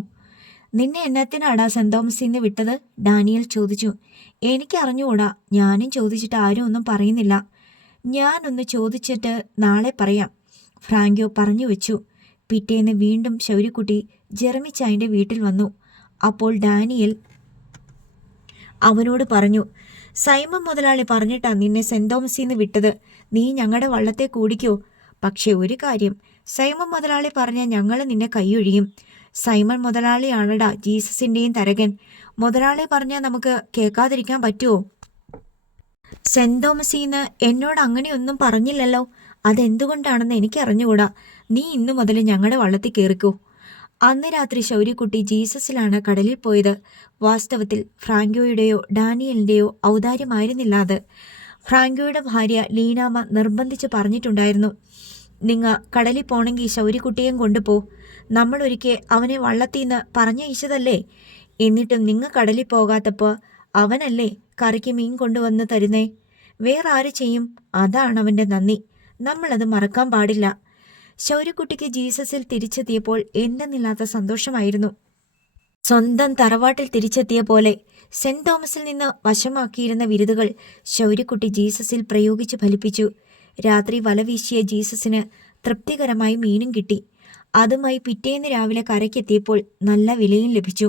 നിന്നെ എന്നത്തിനാടാ സെന്റ് തോമസിന്ന് വിട്ടത്? ഡാനിയൽ ചോദിച്ചു. എനിക്കറിഞ്ഞുകൂടാ. ഞാനും ചോദിച്ചിട്ട് ആരും ഒന്നും പറയുന്നില്ല. ഞാനൊന്ന് ചോദിച്ചിട്ട് നാളെ പറയാം, ഫ്രാങ്കോ പറഞ്ഞു വെച്ചു. പിറ്റേന്ന് വീണ്ടും ശൗര്യക്കുട്ടി ജെറമിച്ചായൻ്റെ വീട്ടിൽ വന്നു. അപ്പോൾ ഡാനിയൽ അവനോട് പറഞ്ഞു, സൈമൺ മുതലാളി പറഞ്ഞിട്ടാ നിന്നെ സെന്റ് തോമസിന്ന് വിട്ടത്. നീ ഞങ്ങളുടെ വള്ളത്തെ കൂടിക്കോ. പക്ഷെ ഒരു കാര്യം, സൈമൺ മുതലാളി പറഞ്ഞ ഞങ്ങൾ നിന്നെ കൈയൊഴിയും. സൈമൺ മുതലാളിയാണടാ ജീസസിൻ്റെയും തരകൻ. മുതലാളി പറഞ്ഞാൽ നമുക്ക് കേൾക്കാതിരിക്കാൻ പറ്റുമോ? സെന്റ് തോമസിന്ന് എന്നോട് അങ്ങനെയൊന്നും പറഞ്ഞില്ലല്ലോ. അതെന്തുകൊണ്ടാണെന്ന് എനിക്കറിഞ്ഞുകൂടാ. നീ ഇന്നു മുതൽ ഞങ്ങളുടെ വള്ളത്തിൽ കയറിക്കോ. അന്ന് രാത്രി ശൗര്യക്കുട്ടി ജീസസിലാണ് കടലിൽ പോയത്. വാസ്തവത്തിൽ ഫ്രാങ്കോയുടെയോ ഡാനിയലിൻ്റെയോ ഔദാര്യമായിരുന്നില്ല അത്. ഫ്രാങ്കോയുടെ ഭാര്യ ലീനാമ്മ നിർബന്ധിച്ച് പറഞ്ഞിട്ടുണ്ടായിരുന്നു, നിങ്ങ കടലിൽ പോണെങ്കിൽ ശൗര്യക്കുട്ടിയും കൊണ്ടുപോ. നമ്മൾ ഒരിക്കൽ അവനെ വള്ളത്തിന്ന് പറഞ്ഞയച്ചതല്ലേ. എന്നിട്ടും നിങ്ങ കടലിൽ പോകാത്തപ്പോൾ അവനല്ലേ കറിക്ക് മീൻ കൊണ്ടുവന്ന് തരുന്നേ. വേറെ ആര് ചെയ്യും? അതാണ് അവൻ്റെ നന്ദി. നമ്മളത് മറക്കാൻ പാടില്ല. ശൗര്യക്കുട്ടിക്ക് ജീസസിൽ തിരിച്ചെത്തിയപ്പോൾ എന്തെന്നില്ലാത്ത സന്തോഷമായിരുന്നു. സ്വന്തം തറവാട്ടിൽ തിരിച്ചെത്തിയ പോലെ. സെന്റ് തോമസിൽ നിന്ന് വശമാക്കിയിരുന്ന വിരുതുകൾ ശൗര്യക്കുട്ടി ജീസസിൽ പ്രയോഗിച്ച് ഫലിപ്പിച്ചു. രാത്രി വല വീശിയ ജീസസിന് തൃപ്തികരമായി മീനും കിട്ടി. അതുമായി പിറ്റേന്ന് രാവിലെ കരയ്ക്കെത്തിയപ്പോൾ നല്ല വിലയും ലഭിച്ചു.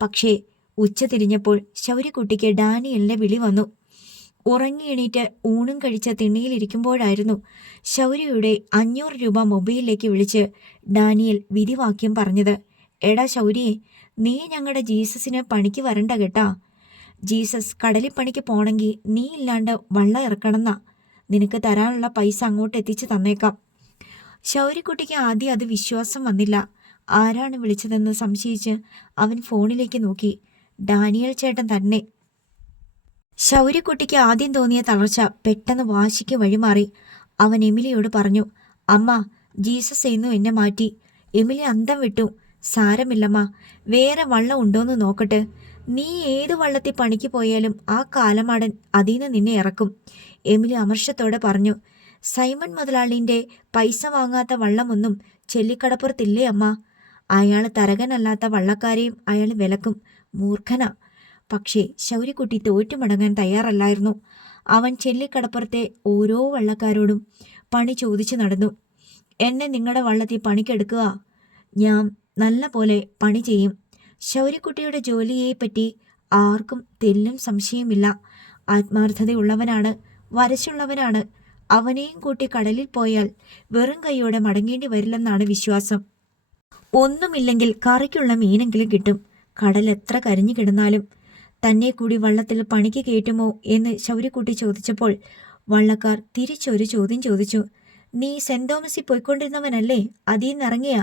പക്ഷേ ഉച്ച തിരിഞ്ഞപ്പോൾ ശൗര്യക്കുട്ടിക്ക് ഡാനിയലിൻ്റെ വിളി വന്നു. ഉറങ്ങി എണീറ്റ് ഊണും കഴിച്ച തിണ്ണയിലിരിക്കുമ്പോഴായിരുന്നു ശൗര്യയുടെ 500 രൂപ മൊബൈലിലേക്ക് വിളിച്ച് ഡാനിയൽ വിധിവാക്യം പറഞ്ഞത്. എടാ ശൗര്യേ, നീ ഞങ്ങളുടെ ജീസസിന് പണിക്ക് വരണ്ട കേട്ടാ. ജീസസ് കടലിൽ പണിക്ക് പോണെങ്കിൽ നീ ഇല്ലാണ്ട് വള്ളം ഇറക്കണമെന്നാ. നിനക്ക് തരാനുള്ള പൈസ അങ്ങോട്ട് എത്തിച്ചു തന്നേക്കാം. ശൗര്യക്കുട്ടിക്ക് ആദ്യം അത് വിശ്വാസം വന്നില്ല. ആരാണ് വിളിച്ചതെന്ന് സംശയിച്ച് അവൻ ഫോണിലേക്ക് നോക്കി. ഡാനിയൽ ചേട്ടൻ തന്നെ. ശൗര്യക്കുട്ടിക്ക് ആദ്യം തോന്നിയ തളർച്ച പെട്ടെന്ന് വാശിക്ക് വഴിമാറി. അവൻ എമിലിയോട് പറഞ്ഞു, അമ്മ, ജീസസ് എന്നു എന്നെ മാറ്റി. എമിലി അന്തം വിട്ടു. സാരമില്ലമ്മ, വേറെ വള്ളം ഉണ്ടോന്ന് നോക്കട്ടെ. നീ ഏത് വള്ളത്തിൽ പണിക്ക് പോയാലും ആ കാലമാടൻ അതിന്ന് നിന്നെ ഇറക്കും. എമിലി അമർഷത്തോടെ പറഞ്ഞു. സൈമൺ മുതലാളിൻ്റെ പൈസ വാങ്ങാത്ത വള്ളമൊന്നും ചെല്ലിക്കടപ്പുറത്തില്ലേ അമ്മ? അയാൾ തരകനല്ലാത്ത വള്ളക്കാരെയും അയാൾ വിലക്കും. മൂർഖനാ. പക്ഷേ ശൗര്യക്കുട്ടി തോറ്റുമടങ്ങാൻ തയ്യാറല്ലായിരുന്നു. അവൻ ചെല്ലിക്കടപ്പുറത്തെ ഓരോ വള്ളക്കാരോടും പണി ചോദിച്ചു നടന്നു. എന്നെ നിങ്ങളുടെ വള്ളത്തിൽ പണിക്കെടുക്കുക. ഞാൻ നല്ല പോലെ പണി ചെയ്യും. ശൗര്യക്കുട്ടിയുടെ ജോലിയെപ്പറ്റി ആർക്കും തെല്ലും സംശയമില്ല. ആത്മാർത്ഥതയുള്ളവനാണ്, വരച്ചുള്ളവനാണ്. അവനെയും കൂട്ടി കടലിൽ പോയാൽ വെറും കൈയോടെ മടങ്ങേണ്ടി വരില്ലെന്നാണ് വിശ്വാസം. ഒന്നുമില്ലെങ്കിൽ കറിക്കുള്ള മീനെങ്കിലും കിട്ടും. കടൽ എത്ര കരിഞ്ഞു കിടന്നാലും. തന്നെ കൂടി വള്ളത്തിൽ പണിക്ക് കയറ്റുമോ എന്ന് ശൗര്യക്കുട്ടി ചോദിച്ചപ്പോൾ വള്ളക്കാർ തിരിച്ചൊരു ചോദ്യം ചോദിച്ചു. നീ സെന്റ് തോമസിൽ പോയിക്കൊണ്ടിരുന്നവനല്ലേ? അതിന്നിറങ്ങിയാ?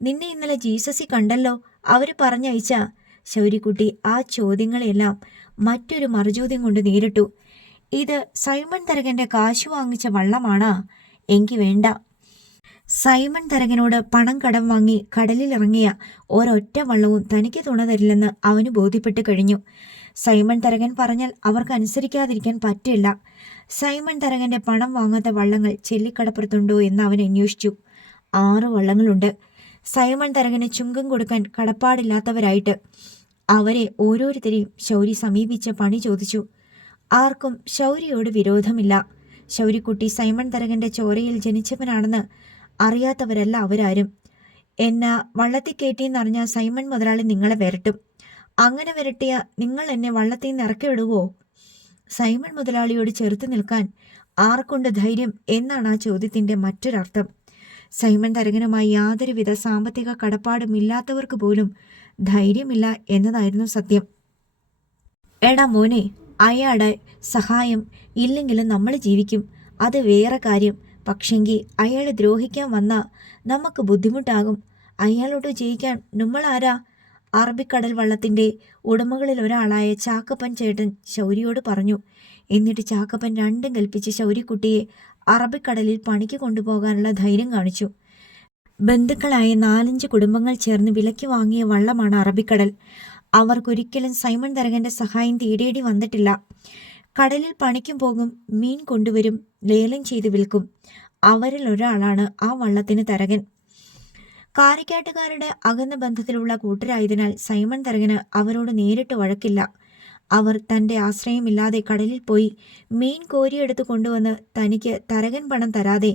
നിന്നെ ഇന്നലെ ജീസസി കണ്ടല്ലോ. അവർ പറഞ്ഞയച്ച. ശൗര്യക്കുട്ടി ആ ചോദ്യങ്ങളെല്ലാം മറ്റൊരു മറുചോദ്യം കൊണ്ട് നേരിട്ടു. ഇത് സൈമൺ തരകന്റെ കാശു വാങ്ങിച്ച വള്ളമാണാ? എങ്കി വേണ്ട. സൈമൺ തരകനോട് പണം കടം വാങ്ങി കടലിലിറങ്ങിയ ഒരൊറ്റ വള്ളവും തനിക്ക് തുണ തരില്ലെന്ന് അവന് ബോധ്യപ്പെട്ടു കഴിഞ്ഞു. സൈമൺ തരകൻ പറഞ്ഞാൽ അവർക്ക് അനുസരിക്കാതിരിക്കാൻ പറ്റില്ല. സൈമൺ തരകന്റെ പണം വാങ്ങാത്ത വള്ളങ്ങൾ ചെല്ലിക്കടപ്പുറത്തുണ്ടോ എന്ന് അവൻ അന്വേഷിച്ചു. 6 വള്ളങ്ങളുണ്ട്. സൈമൺ തരകന് ചുങ്കം കൊടുക്കാൻ കടപ്പാടില്ലാത്തവരായിട്ട്. അവരെ ഓരോരുത്തരെയും ശൗരി സമീപിച്ച് പണി ചോദിച്ചു. ആർക്കും ശൗര്യയോട് വിരോധമില്ല. ശൗരിക്കുട്ടി സൈമൺ തരകന്റെ ചോരയിൽ ജനിച്ചവനാണെന്ന് അറിയാത്തവരല്ല അവരാരും. എന്നെ വള്ളത്തിൽ കയറ്റിയെന്നറിഞ്ഞ സൈമൺ മുതലാളി നിങ്ങളെ വരട്ടും. അങ്ങനെ വരട്ടിയ നിങ്ങൾ എന്നെ വള്ളത്തിൽ നിന്ന് ഇറക്കി വിടുവോ? സൈമൺ മുതലാളിയോട് ചെറുത്തു നിൽക്കാൻ ആർക്കുണ്ട് ധൈര്യം എന്നാണ് ആ ചോദ്യത്തിന്റെ മറ്റൊരർത്ഥം. സൈമൺ തരകനുമായി യാതൊരുവിധ സാമ്പത്തിക കടപ്പാടും ഇല്ലാത്തവർക്ക് പോലും ധൈര്യമില്ല എന്നതായിരുന്നു സത്യം. എടാ മോനെ, അയാളുടെ സഹായം ഇല്ലെങ്കിലും നമ്മൾ ജീവിക്കും, അത് വേറെ കാര്യം. പക്ഷെങ്കിൽ അയാളെ ദ്രോഹിക്കാൻ വന്നാൽ നമുക്ക് ബുദ്ധിമുട്ടാകും. അയാളോട് ജയിക്കാൻ നമ്മളാരാ? അറബിക്കടൽ വള്ളത്തിൻ്റെ ഉടമകളിൽ ഒരാളായ ചാക്കപ്പൻ ചേട്ടൻ ശൗരിയോട് പറഞ്ഞു. എന്നിട്ട് ചാക്കപ്പൻ രണ്ടും കൽപ്പിച്ച് ശൗരിക്കുട്ടിയെ അറബിക്കടലിൽ പണിക്ക് കൊണ്ടുപോകാനുള്ള ധൈര്യം കാണിച്ചു. ബന്ധുക്കളായ 4-5 കുടുംബങ്ങൾ ചേർന്ന് വിലയ്ക്ക് വാങ്ങിയ വള്ളമാണ് അറബിക്കടൽ. അവർക്കൊരിക്കലും സൈമൺ തരകന്റെ സഹായം തേടേണ്ടി വന്നിട്ടില്ല. കടലിൽ പണിക്കും പോകും, മീൻ കൊണ്ടുവരും, ലേലം ചെയ്ത് വിൽക്കും. അവരിൽ ഒരാളാണ് ആ വള്ളത്തിന് തരകൻ. കാരിക്കാട്ടുകാരുടെ അകന്ന ബന്ധത്തിലുള്ള കൂട്ടരായതിനാൽ സൈമൺ തരകന് അവരോട് നേരിട്ട് വഴക്കില്ല. അവർ തൻ്റെ ആശ്രയമില്ലാതെ കടലിൽ പോയി മീൻ കോരിയെടുത്ത് കൊണ്ടുവന്ന് തനിക്ക് തരകൻ പണം തരാതെ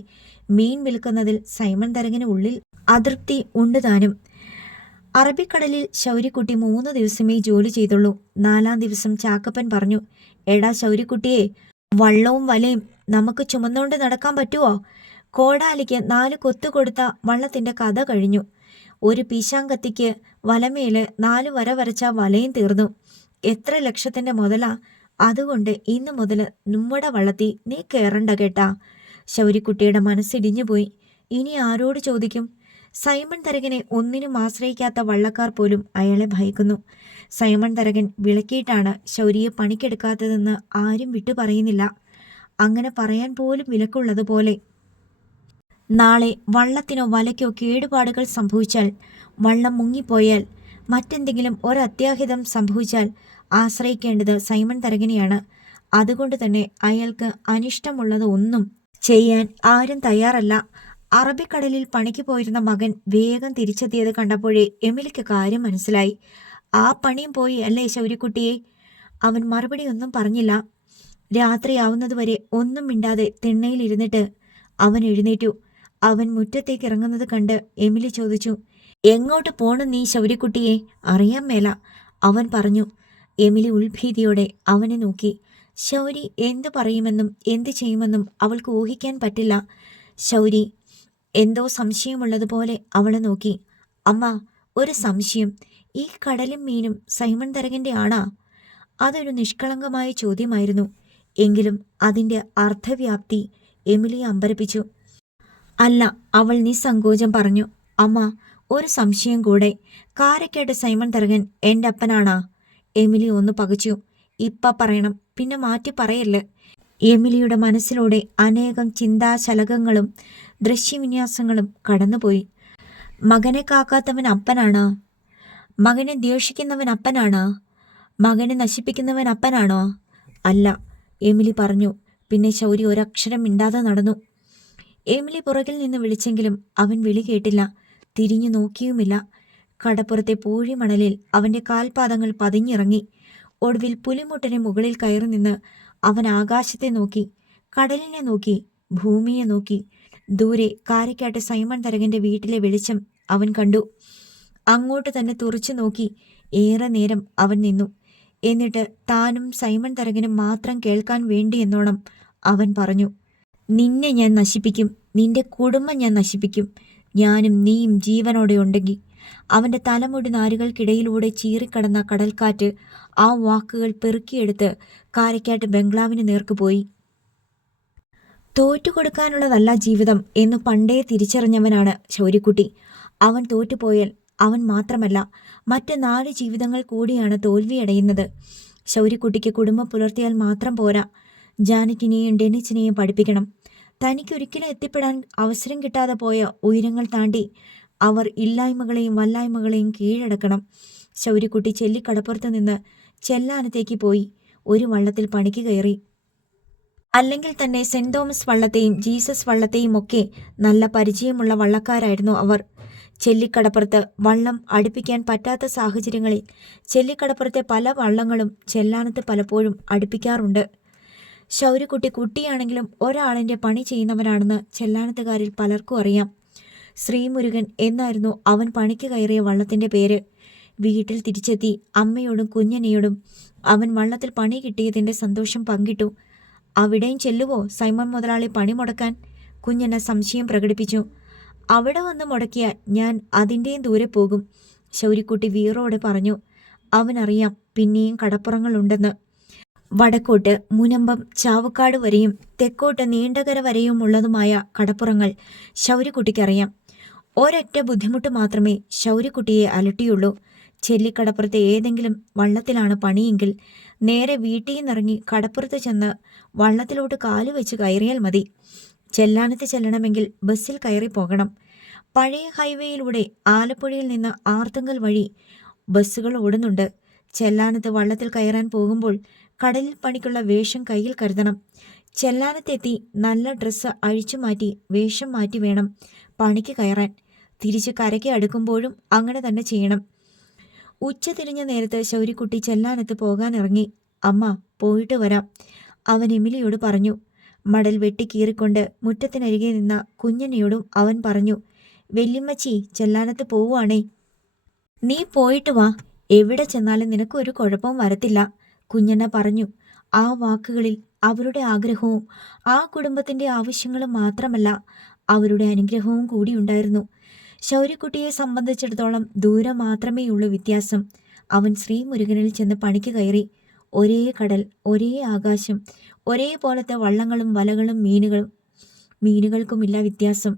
മീൻ വിൽക്കുന്നതിൽ സൈമൺ തരകന് ഉള്ളിൽ അതൃപ്തി ഉണ്ട് താനും. അറബിക്കടലിൽ ശൗരിക്കുട്ടി 3 ദിവസമേ ജോലി ചെയ്തുള്ളൂ. 4-ാം ദിവസം ചാക്കപ്പൻ പറഞ്ഞു, എടാ ശൗരിക്കുട്ടിയെ, വള്ളവും വലയും നമുക്ക് ചുമന്നുകൊണ്ട് നടക്കാൻ പറ്റുമോ? കോടാലിക്ക് 4 കൊത്തു കൊടുത്ത വള്ളത്തിൻ്റെ കഥ കഴിഞ്ഞു. ഒരു പീശാങ്കത്തിക്ക് വലമേല് 4 വര വരച്ച വലയും തീർന്നു. എത്ര ലക്ഷത്തിൻ്റെ മുതലാ? അതുകൊണ്ട് ഇന്നു മുതൽ നമ്മുടെ വള്ളത്തിൽ നീ കയറണ്ട കേട്ടാ. ശൗരിക്കുട്ടിയുടെ മനസ്സിടിഞ്ഞുപോയി. ഇനി ആരോട് ചോദിക്കും? സൈമൺ തരകനെ ഒന്നിനും ആശ്രയിക്കാത്ത വള്ളക്കാർ പോലും അയാളെ ഭയക്കുന്നു. സൈമൺ തരകൻ വിളക്കിയിട്ടാണ് ശൗരിയെ പണിക്കെടുക്കാത്തതെന്ന് ആരും വിട്ടു പറയുന്നില്ല. അങ്ങനെ പറയാൻ പോലും വിലക്കുള്ളതുപോലെ. നാളെ വള്ളത്തിനോ വലയ്ക്കോ കേടുപാടുകൾ സംഭവിച്ചാൽ, വള്ളം മുങ്ങിപ്പോയാൽ, മറ്റെന്തെങ്കിലും ഒരത്യാഹിതം സംഭവിച്ചാൽ ആശ്രയിക്കേണ്ടത് സൈമൺ തരകനെയാണ്. അതുകൊണ്ട് തന്നെ അയാൾക്ക് അനിഷ്ടമുള്ളത് ഒന്നും ചെയ്യാൻ ആരും തയ്യാറല്ല. അറബിക്കടലിൽ പണിക്ക് പോയിരുന്ന മകൻ വേഗം തിരിച്ചെത്തിയത് കണ്ടപ്പോഴേ എമിലിക്ക് കാര്യം മനസ്സിലായി. ആ പണിയും പോയി അല്ലേ ശൗരിക്കുട്ടിയെ? അവൻ മറുപടി ഒന്നും പറഞ്ഞില്ല. രാത്രിയാവുന്നതുവരെ ഒന്നും മിണ്ടാതെ തിണ്ണയിലിരുന്നിട്ട് അവൻ എഴുന്നേറ്റു. അവൻ മുറ്റത്തേക്ക് ഇറങ്ങുന്നത് കണ്ട് എമിലി ചോദിച്ചു, എങ്ങോട്ട് പോണു നീ ശൗരിക്കുട്ടിയെ? അറിയാൻ മേല, അവൻ പറഞ്ഞു. എമിലി ഉൾഭീതിയോടെ അവനെ നോക്കി. ശൗരി എന്തു പറയുമെന്നും എന്തു ചെയ്യുമെന്നും അവൾക്ക് ഊഹിക്കാൻ പറ്റില്ല. ശൗരി എന്തോ സംശയമുള്ളതുപോലെ അവളെ നോക്കി. അമ്മ, ഒരു സംശയം. ഈ കടലും മീനും സൈമൺ തരകന്റെ ആണാ? അതൊരു നിഷ്കളങ്കമായ ചോദ്യമായിരുന്നു. എങ്കിലും അതിൻ്റെ അർത്ഥവ്യാപ്തി എമിലിയെ അമ്പരപ്പിച്ചു. അല്ല, അവൾ നിസ്സങ്കോചം പറഞ്ഞു. അമ്മ, ഒരു സംശയം കൂടെ. കാരക്കേട്ട് സൈമൺ തരകൻ എൻ്റെ അപ്പനാണാ? എമിലി ഒന്ന് പകച്ചു. ഇപ്പ പറയണം, പിന്നെ മാറ്റി പറയല്ലേ. എമിലിയുടെ മനസ്സിലൂടെ അനേകം ചിന്താശലകങ്ങളും ദൃശ്യവിന്യാസങ്ങളും കടന്നുപോയി. മകനെ കാക്കാത്തവൻ അപ്പനാണോ? മകനെ ദ്വേഷിക്കുന്നവൻ അപ്പനാണോ? മകനെ നശിപ്പിക്കുന്നവൻ അപ്പനാണോ? അല്ല, എമിലി പറഞ്ഞു. പിന്നെ ശൗരി ഒരക്ഷരം മിണ്ടാതെ നടന്നു. എമിലി പുറകിൽ നിന്ന് വിളിച്ചെങ്കിലും അവൻ വിളി കേട്ടില്ല. തിരിഞ്ഞു നോക്കിയുമില്ല. കടപ്പുറത്തെ പൂഴിമണലിൽ അവൻ്റെ കാൽപാദങ്ങൾ പതിഞ്ഞിറങ്ങി. ഒടുവിൽ പുലിമുട്ടിന് മുകളിൽ കയറി നിന്ന് അവൻ ആകാശത്തെ നോക്കി, കടലിനെ നോക്കി, ഭൂമിയെ നോക്കി. ദൂരെ കാരക്കാട്ട് സൈമൺ തരകന്റെ വീട്ടിലെ വെളിച്ചം അവൻ കണ്ടു. അങ്ങോട്ട് തന്നെ തുറച്ചു നോക്കി ഏറെ നേരം അവൻ നിന്നു. എന്നിട്ട് താനും സൈമൺ തരകനും മാത്രം കേൾക്കാൻ വേണ്ടിയെന്നോണം അവൻ പറഞ്ഞു, നിന്നെ ഞാൻ നശിപ്പിക്കും, നിന്റെ കുടുംബം ഞാൻ നശിപ്പിക്കും, ഞാനും നീയും ജീവനോടെ ഉണ്ടെങ്കിൽ. അവൻ്റെ തലമുടി നാരുകൾക്കിടയിലൂടെ ചീറിക്കടന്ന കടൽക്കാറ്റ് ആ വാക്കുകൾ പെറുക്കിയെടുത്ത് കാരക്കാട്ട് ബംഗ്ലാവിന് നേർക്ക് പോയി. തോറ്റുകൊടുക്കാനുള്ളതല്ല ജീവിതം എന്ന് പണ്ടേ തിരിച്ചറിഞ്ഞവനാണ് ശൗരിക്കുട്ടി. അവൻ തോറ്റുപോയാൽ അവൻ മാത്രമല്ല, മറ്റ് 4 ജീവിതങ്ങൾ കൂടിയാണ് തോൽവിയടയുന്നത്. ശൗരിക്കുട്ടിക്ക് കുടുംബം പുലർത്തിയാൽ മാത്രം പോരാ, ജാനറ്റിനെയും ഡെനിച്ചിനെയും പഠിപ്പിക്കണം. തനിക്കൊരിക്കലും എത്തിപ്പെടാൻ അവസരം കിട്ടാതെ പോയ ഉയരങ്ങൾ താണ്ടി അവർ ഇല്ലായ്മകളെയും വല്ലായ്മകളെയും കീഴടക്കണം. ശൗരിക്കുട്ടി ചെല്ലിക്കടപ്പുറത്ത് നിന്ന് ചെല്ലാനത്തേക്ക് പോയി ഒരു വള്ളത്തിൽ പണിക്ക് കയറി. അല്ലെങ്കിൽ തന്നെ സെന്റ് തോമസ് വള്ളത്തെയും ജീസസ് വള്ളത്തെയും ഒക്കെ നല്ല പരിചയമുള്ള വള്ളക്കാരായിരുന്നു അവർ. ചെല്ലിക്കടപ്പുറത്ത് വള്ളം അടുപ്പിക്കാൻ പറ്റാത്ത സാഹചര്യങ്ങളിൽ ചെല്ലിക്കടപ്പുറത്തെ പല വള്ളങ്ങളും ചെല്ലാനത്ത് പലപ്പോഴും അടുപ്പിക്കാറുണ്ട്. ശൗര്യക്കുട്ടി കുട്ടിയാണെങ്കിലും ഒരാളിൻ്റെ പണി ചെയ്യുന്നവനാണെന്ന് ചെല്ലാനത്തുകാരിൽ പലർക്കും അറിയാം. ശ്രീമുരുകൻ എന്നായിരുന്നു അവൻ പണിക്ക് കയറിയ വള്ളത്തിൻ്റെ പേര്. വീട്ടിൽ തിരിച്ചെത്തി അമ്മയോടും കുഞ്ഞനയോടും അവൻ വള്ളത്തിൽ പണി കിട്ടിയതിൻ്റെ സന്തോഷം പങ്കിട്ടു. അവിടെയും ചെല്ലുവോ സൈമൺ മുതലാളി പണി മുടക്കാൻ? കുഞ്ഞന സംശയം പ്രകടിപ്പിച്ചു. അവിടെ വന്ന് മുടക്കിയാൽ ഞാൻ അതിൻ്റെയും ദൂരെ പോകും, ശൗര്യക്കുട്ടി വീറോടെ പറഞ്ഞു. അവനറിയാം പിന്നെയും കടപ്പുറങ്ങളുണ്ടെന്ന്. വടക്കോട്ട് മുനമ്പം ചാവക്കാട് വരെയും തെക്കോട്ട് നീണ്ടകര വരെയുമുള്ളതുമായ കടപ്പുറങ്ങൾ ശൗര്യക്കുട്ടിക്കറിയാം. ഒരൊറ്റ ബുദ്ധിമുട്ട് മാത്രമേ ശൗര്യക്കുട്ടിയെ അലട്ടിയുള്ളൂ. ചെല്ലിക്കടപ്പുറത്തെ ഏതെങ്കിലും വള്ളത്തിലാണ് പണിയെങ്കിൽ നേരെ വീട്ടിൽ നിന്നിറങ്ങി കടപ്പുറത്ത് ചെന്ന് വള്ളത്തിലോട്ട് കാലുവെച്ച് കയറിയാൽ മതി. ചെല്ലാനത്ത് ചെല്ലണമെങ്കിൽ ബസ്സിൽ കയറി പോകണം. പഴയ ഹൈവേയിലൂടെ ആലപ്പുഴയിൽ നിന്ന് ആർത്തുങ്കൽ വഴി ബസ്സുകൾ ഓടുന്നുണ്ട്. ചെല്ലാനത്ത് വള്ളത്തിൽ കയറാൻ പോകുമ്പോൾ കടലിൽ പണിക്കുള്ള വേഷം കയ്യിൽ കരുതണം. ചെല്ലാനത്തെത്തി നല്ല ഡ്രസ്സ് അഴിച്ചു മാറ്റി വേഷം മാറ്റി വേണം പണിക്ക് കയറാൻ. തിരിച്ച് കരയ്ക്ക് അടുക്കുമ്പോഴും അങ്ങനെ തന്നെ ചെയ്യണം. ഉച്ച തിരിഞ്ഞ നേരത്ത് ശൗര്യക്കുട്ടി ചെല്ലാനത്ത് പോകാനിറങ്ങി. അമ്മ പോയിട്ട് വരാം, അവൻ എമിലിയോട് പറഞ്ഞു. മടൽ വെട്ടിക്കീറിക്കൊണ്ട് മുറ്റത്തിനരികെ നിന്ന കുഞ്ഞനയോടും അവൻ പറഞ്ഞു. വെല്ലിമ്മച്ചി ചെല്ലാനത്ത് പോവുകയാണേ, നീ പോയിട്ട് വാ, എവിടെ ചെന്നാലും നിനക്ക് ഒരു കുഴപ്പവും വരത്തില്ല, കുഞ്ഞന പറഞ്ഞു. ആ വാക്കുകളിൽ അവരുടെ ആഗ്രഹവും ആ കുടുംബത്തിൻ്റെ ആവശ്യങ്ങളും മാത്രമല്ല അവരുടെ അനുഗ്രഹവും കൂടിയുണ്ടായിരുന്നു. ശൗര്യക്കുട്ടിയെ സംബന്ധിച്ചിടത്തോളം ദൂരം മാത്രമേയുള്ളൂ വ്യത്യാസം. അവൻ ശ്രീമുരുകനിൽ ചെന്ന് പണിക്ക് കയറി. ഒരേ കടൽ, ഒരേ ആകാശം, ഒരേപോലത്തെ വള്ളങ്ങളും വലകളും മീനുകൾക്കുമില്ല വ്യത്യാസം.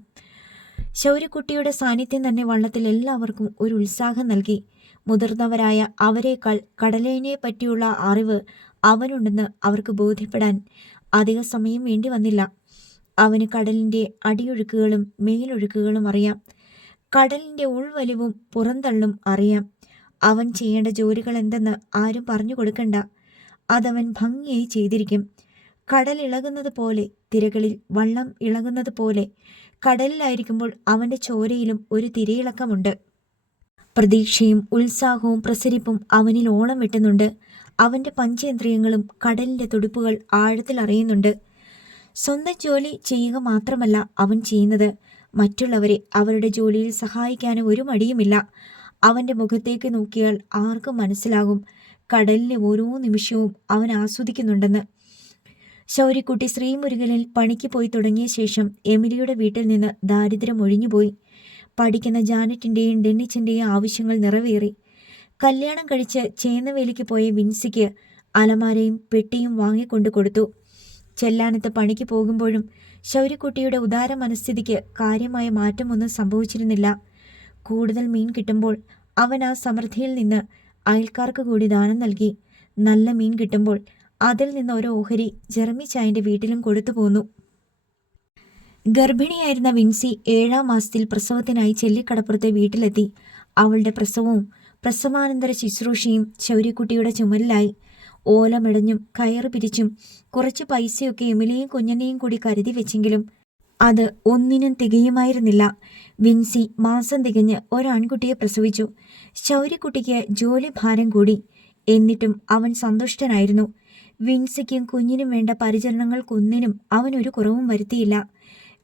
ശൗര്യക്കുട്ടിയുടെ സാന്നിധ്യം തന്നെ വള്ളത്തിൽ എല്ലാവർക്കും ഒരു ഉത്സാഹം നൽകി. മുതിർന്നവരായ അവരെക്കാൾ കടലിനെ പറ്റിയുള്ള അറിവ് അവനുണ്ടെന്ന് അവർക്ക് ബോധ്യപ്പെടാൻ അധിക സമയം വേണ്ടി വന്നില്ല. അവന് കടലിൻ്റെ അടിയൊഴുക്കുകളും മേലൊഴുക്കുകളും അറിയാം. കടലിൻ്റെ ഉൾവലിവും പുറന്തള്ളും അറിയാം. അവൻ ചെയ്യേണ്ട ജോലികൾ എന്തെന്ന് ആരും പറഞ്ഞു കൊടുക്കണ്ട, അതവൻ ഭംഗിയായി ചെയ്തിരിക്കും. കടൽ ഇളകുന്നത് പോലെ, തിരകളിൽ വള്ളം ഇളകുന്നത് പോലെ കടലിലായിരിക്കുമ്പോൾ അവൻ്റെ ചോരയിലും ഒരു തിരയിളക്കമുണ്ട്. പ്രതീക്ഷയും ഉത്സാഹവും പ്രസരിപ്പും അവനിൽ ഓളം വെട്ടുന്നുണ്ട്. അവൻ്റെ പഞ്ചേന്ദ്രിയങ്ങളും കടലിൻ്റെ തുടിപ്പുകൾ ആഴത്തിൽ അറിയുന്നുണ്ട്. സ്വന്തം ജോലി ചെയ്യുക മാത്രമല്ല അവൻ ചെയ്യുന്നത്, മറ്റുള്ളവരെ അവരുടെ ജോലിയിൽ സഹായിക്കാനും ഒരു മടിയുമില്ല. അവൻ്റെ മുഖത്തേക്ക് നോക്കിയാൽ ആർക്കും മനസ്സിലാകും കടലിലെ ഓരോ നിമിഷവും അവൻ ആസ്വദിക്കുന്നുണ്ടെന്ന്. ശൗര്യക്കുട്ടി ശ്രീമുരുകനിൽ പണിക്ക് പോയി തുടങ്ങിയ ശേഷം എമിലിയുടെ വീട്ടിൽ നിന്ന് ദാരിദ്ര്യം ഒഴിഞ്ഞുപോയി. പഠിക്കുന്ന ജാനറ്റിൻ്റെയും ഡെന്നിച്ചിൻ്റെയും ആവശ്യങ്ങൾ നിറവേറി. കല്യാണം കഴിച്ച് ചേന്നവേലിക്ക് പോയ വിൻസിക്ക് അലമാരയും പെട്ടിയും വാങ്ങിക്കൊണ്ടു കൊടുത്തു. ചെല്ലാനത്ത് പണിക്ക് പോകുമ്പോഴും ശൗര്യക്കുട്ടിയുടെ ഉദാര മനസ്ഥിതിക്ക് കാര്യമായ മാറ്റമൊന്നും സംഭവിച്ചിരുന്നില്ല. കൂടുതൽ മീൻ കിട്ടുമ്പോൾ അവൻ ആ സമൃദ്ധിയിൽ നിന്ന് അയൽക്കാർക്ക് കൂടി ദാനം നൽകി. നല്ല മീൻ കിട്ടുമ്പോൾ അതിൽ നിന്ന് ഒരു ഓഹരി ജെറമി ചായൻ്റെ വീട്ടിലും കൊടുത്തു പോന്നു. ഗർഭിണിയായിരുന്ന വിൻസി 7-ാം മാസത്തിൽ പ്രസവത്തിനായി ചെല്ലിക്കടപ്പുറത്തെ വീട്ടിലെത്തി. അവളുടെ പ്രസവവും പ്രസവാനന്തര ശുശ്രൂഷയും ശൗര്യക്കുട്ടിയുടെ ചുമലിലായി. ഓലമെടഞ്ഞും കയറ് പിരിച്ചും കുറച്ച് പൈസയൊക്കെ എമിലിയും കുഞ്ഞനെയും കൂടി കരുതി വെച്ചെങ്കിലും അത് ഒന്നിനും തികയുമായിരുന്നില്ല. വിൻസി മാസം തികഞ്ഞ് ഒരാൺകുട്ടിയെ പ്രസവിച്ചു. ശൗര്യക്കുട്ടിക്ക് ജോലി ഭാരം കൂടി. എന്നിട്ടും അവൻ സന്തുഷ്ടനായിരുന്നു. വിൻസിക്കും കുഞ്ഞിനും വേണ്ട പരിചരണങ്ങൾക്കൊന്നിനും അവനൊരു കുറവും വരുത്തിയില്ല.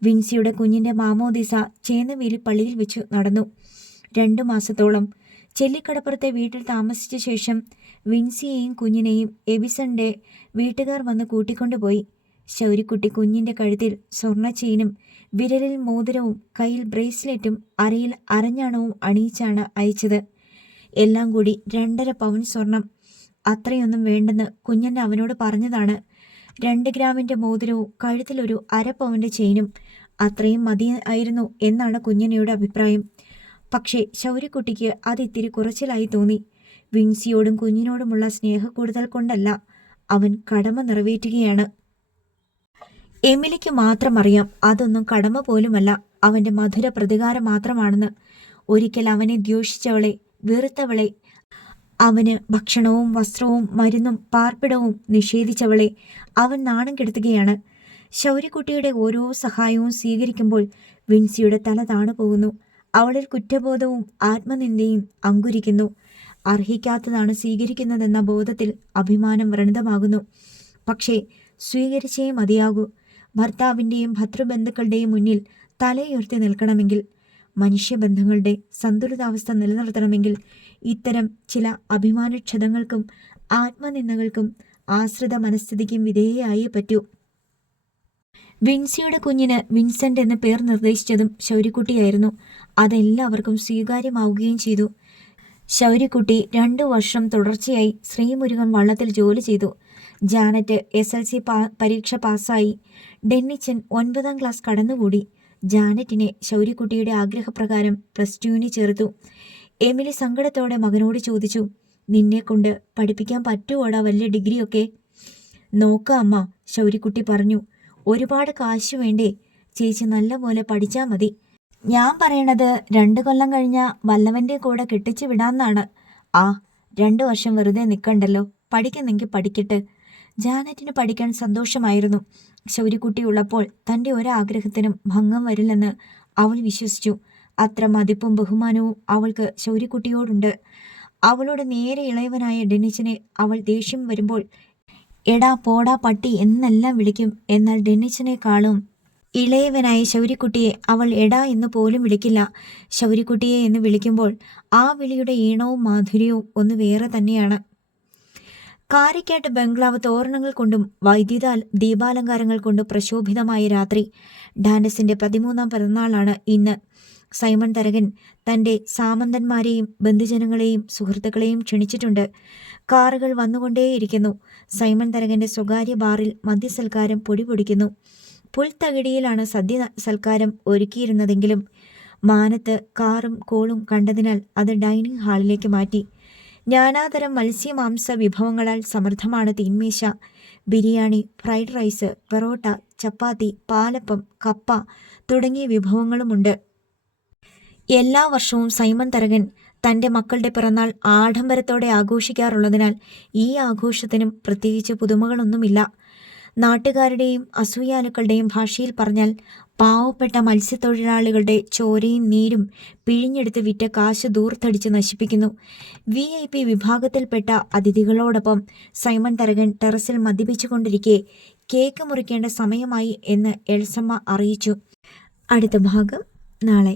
വിൻസിയുടെ കുഞ്ഞിൻ്റെ മാമോദിസ ചേന്നവേലി പള്ളിയിൽ വെച്ചു നടന്നു. 2 മാസത്തോളം ചെല്ലിക്കടപ്പുറത്തെ വീട്ടിൽ താമസിച്ച ശേഷം വിൻസിയെയും കുഞ്ഞിനെയും എബിസന്റെ വീട്ടുകാർ വന്ന് കൂട്ടിക്കൊണ്ടുപോയി. ശൗര്യക്കുട്ടി കുഞ്ഞിൻ്റെ കഴുത്തിൽ സ്വർണ്ണ ചെയിനും വിരലിൽ മോതിരവും കയ്യിൽ ബ്രേസ്ലെറ്റും അരയിൽ അരഞ്ഞാണവും അണിയിച്ചാണ് അയച്ചത്. എല്ലാം കൂടി 2.5 പവൻ സ്വർണം. അത്രയൊന്നും വേണ്ടെന്ന് കുഞ്ഞൻ അവനോട് പറഞ്ഞതാണ്. 2 ഗ്രാമിൻ്റെ മോതിരവും കഴുത്തിലൊരു 1/2 പവൻ്റെ ചെയിനും അത്രയും മതിയായിരുന്നു എന്നാണ് കുഞ്ഞനയുടെ അഭിപ്രായം. പക്ഷേ ശൗര്യക്കുട്ടിക്ക് അതിത്തിരി കുറച്ചിലായി തോന്നി. വിൻസിയോടും കുഞ്ഞിനോടുമുള്ള സ്നേഹക്കൂടുതൽ കൊണ്ടല്ല, അവൻ കടമ നിറവേറ്റുകയാണ്. എമിലിക്ക് മാത്രം അറിയാം അതൊന്നും കടമ പോലുമല്ല, അവൻ്റെ മധുര പ്രതികാരം മാത്രമാണെന്ന്. ഒരിക്കൽ അവനെ ദ്വേഷിച്ചവളെ, വെറുത്തവളെ, അവന് ഭക്ഷണവും വസ്ത്രവും മരുന്നും പാർപ്പിടവും നിഷേധിച്ചവളെ അവൻ നാണം കെടുത്തുകയാണ്. ശൗര്യക്കുട്ടിയുടെ ഓരോ സഹായവും സ്വീകരിക്കുമ്പോൾ വിൻസിയുടെ തല താണു പോകുന്നു. അവളിൽ കുറ്റബോധവും ആത്മനിന്ദയും അങ്കുരിക്കുന്നു. അർഹിക്കാത്തതാണ് സ്വീകരിക്കുന്നതെന്ന ബോധത്തിൽ അഭിമാനം വ്രണതമാകുന്നു. പക്ഷേ സ്വീകരിച്ചേ മതിയാകൂ. ഭർത്താവിൻ്റെയും ഭർതൃബന്ധുക്കളുടെയും മുന്നിൽ തലയുയർത്തി നിൽക്കണമെങ്കിൽ, മനുഷ്യബന്ധങ്ങളുടെ സന്തുലിതാവസ്ഥ നിലനിർത്തണമെങ്കിൽ ഇത്തരം ചില അഭിമാനക്ഷതങ്ങൾക്കും ആത്മനിന്ദകൾക്കും ആശ്രിത മനസ്ഥിതിക്കും വിധേയയായേ പറ്റൂ. വിൻസിയുടെ കുഞ്ഞിന് വിൻസെൻ്റ് എന്ന് പേർ നിർദ്ദേശിച്ചതും ശൗര്യക്കുട്ടിയായിരുന്നു. അതെല്ലാവർക്കും സ്വീകാര്യമാവുകയും ചെയ്തു. ശൗര്യക്കുട്ടി 2 വർഷം തുടർച്ചയായി ശ്രീമുരുകൻ വള്ളത്തിൽ ജോലി ചെയ്തു. ജാനറ്റ് SLC പരീക്ഷ പാസ്സായി. ഡെന്നിച്ചൻ 9ാം ക്ലാസ് കടന്നുകൂടി. ജാനറ്റിനെ ശൗര്യക്കുട്ടിയുടെ ആഗ്രഹപ്രകാരം +2 ചേർത്തു. എമിലി സങ്കടത്തോടെ മകനോട് ചോദിച്ചു, നിന്നെക്കൊണ്ട് പഠിപ്പിക്കാൻ പറ്റുവോടാ വലിയ ഡിഗ്രിയൊക്കെ? നോക്കാം അമ്മ, ശൗര്യക്കുട്ടി പറഞ്ഞു. ഒരുപാട് കാശ് വേണ്ടേ? ചേച്ചി നല്ലപോലെ പഠിച്ചാൽ മതി. ഞാൻ പറയണത് 2 കൊല്ലം കഴിഞ്ഞ വല്ലവൻ്റെ കൂടെ കെട്ടിച്ചു വിടാന്നാണ്. ആ 2 വർഷം വെറുതെ നിൽക്കണ്ടല്ലോ, പഠിക്കുന്നെങ്കിൽ പഠിക്കട്ടെ. ജാനറ്റിന് പഠിക്കാൻ സന്തോഷമായിരുന്നു. ശൗര്യക്കുട്ടി ഉള്ളപ്പോൾ തൻ്റെ ഒരാഗ്രഹത്തിനും ഭംഗം വരില്ലെന്ന് അവൾ വിശ്വസിച്ചു. അത്ര മതിപ്പും ബഹുമാനവും അവൾക്ക് ശൗര്യക്കുട്ടിയോടുണ്ട്. അവളുടെ നേരെ ഇളയവനായ ഡെന്നിച്ചനെ അവൾ ദേഷ്യം വരുമ്പോൾ എടാ പോടാ പട്ടി എന്നെല്ലാം വിളിക്കും. എന്നാൽ ഡെന്നിച്ചനേക്കാളും ഇളയവനായ ശൗര്യക്കുട്ടിയെ അവൾ എടാ എന്ന് പോലും വിളിക്കില്ല. ശൗര്യക്കുട്ടിയെ എന്ന് വിളിക്കുമ്പോൾ ആ വിളിയുടെ ഈണവും മാധുര്യവും ഒന്ന് വേറെ തന്നെയാണ്. കാരിക്കാട്ട് ബംഗ്ലാവ് തോരണങ്ങൾ കൊണ്ടും വൈദ്യുത ദീപാലങ്കാരങ്ങൾ കൊണ്ടും പ്രശോഭിതമായ രാത്രി. ഡാനസിൻ്റെ 13ാം പിറന്നാളാണ് ഇന്ന്. സൈമൺ തരകൻ തൻ്റെ സാമന്തന്മാരെയും ബന്ധുജനങ്ങളെയും സുഹൃത്തുക്കളെയും ക്ഷണിച്ചിട്ടുണ്ട്. കാറുകൾ വന്നുകൊണ്ടേയിരിക്കുന്നു. സൈമൺ തരകൻ്റെ സ്വകാര്യ ബാറിൽ മദ്യസൽക്കാരം പൊടിപൊടിക്കുന്നു. പുൽത്തകിടിയിലാണ് സദ്യ സൽക്കാരം ഒരുക്കിയിരുന്നതെങ്കിലും മാനത്ത് കാറും കോളും കണ്ടതിനാൽ അത് ഡൈനിങ് ഹാളിലേക്ക് മാറ്റി. നാനാതരം മത്സ്യമാംസ വിഭവങ്ങളാൽ സമൃദ്ധമാണ് തീന്മേശ. ബിരിയാണി, ഫ്രൈഡ് റൈസ്, പൊറോട്ട, ചപ്പാത്തി, പാലപ്പം, കപ്പ തുടങ്ങിയ വിഭവങ്ങളുമുണ്ട്. എല്ലാ വർഷവും സൈമൺ തരകൻ തൻ്റെ മക്കളുടെ പിറന്നാൾ ആഡംബരത്തോടെ ആഘോഷിക്കാറുള്ളതിനാൽ ഈ ആഘോഷത്തിനും പ്രത്യേകിച്ച് പുതുമകളൊന്നുമില്ല. നാട്ടുകാരുടെയും അസൂയാലുക്കളുടെയും ഭാഷയിൽ പറഞ്ഞാൽ പാവപ്പെട്ട മത്സ്യത്തൊഴിലാളികളുടെ ചോരയും നീരും പിഴിഞ്ഞെടുത്ത് വിറ്റ കാശ് ദൂർത്തടിച്ച് നശിപ്പിക്കുന്നു. VIP വിഭാഗത്തിൽപ്പെട്ട അതിഥികളോടൊപ്പം സൈമൺ തരകൻ ടെറസിൽ മദ്യപിച്ചുകൊണ്ടിരിക്കെ കേക്ക് മുറിക്കേണ്ട സമയമായി എന്ന് എൽസമ്മ അറിയിച്ചു. അടുത്ത ഭാഗം നാളെ.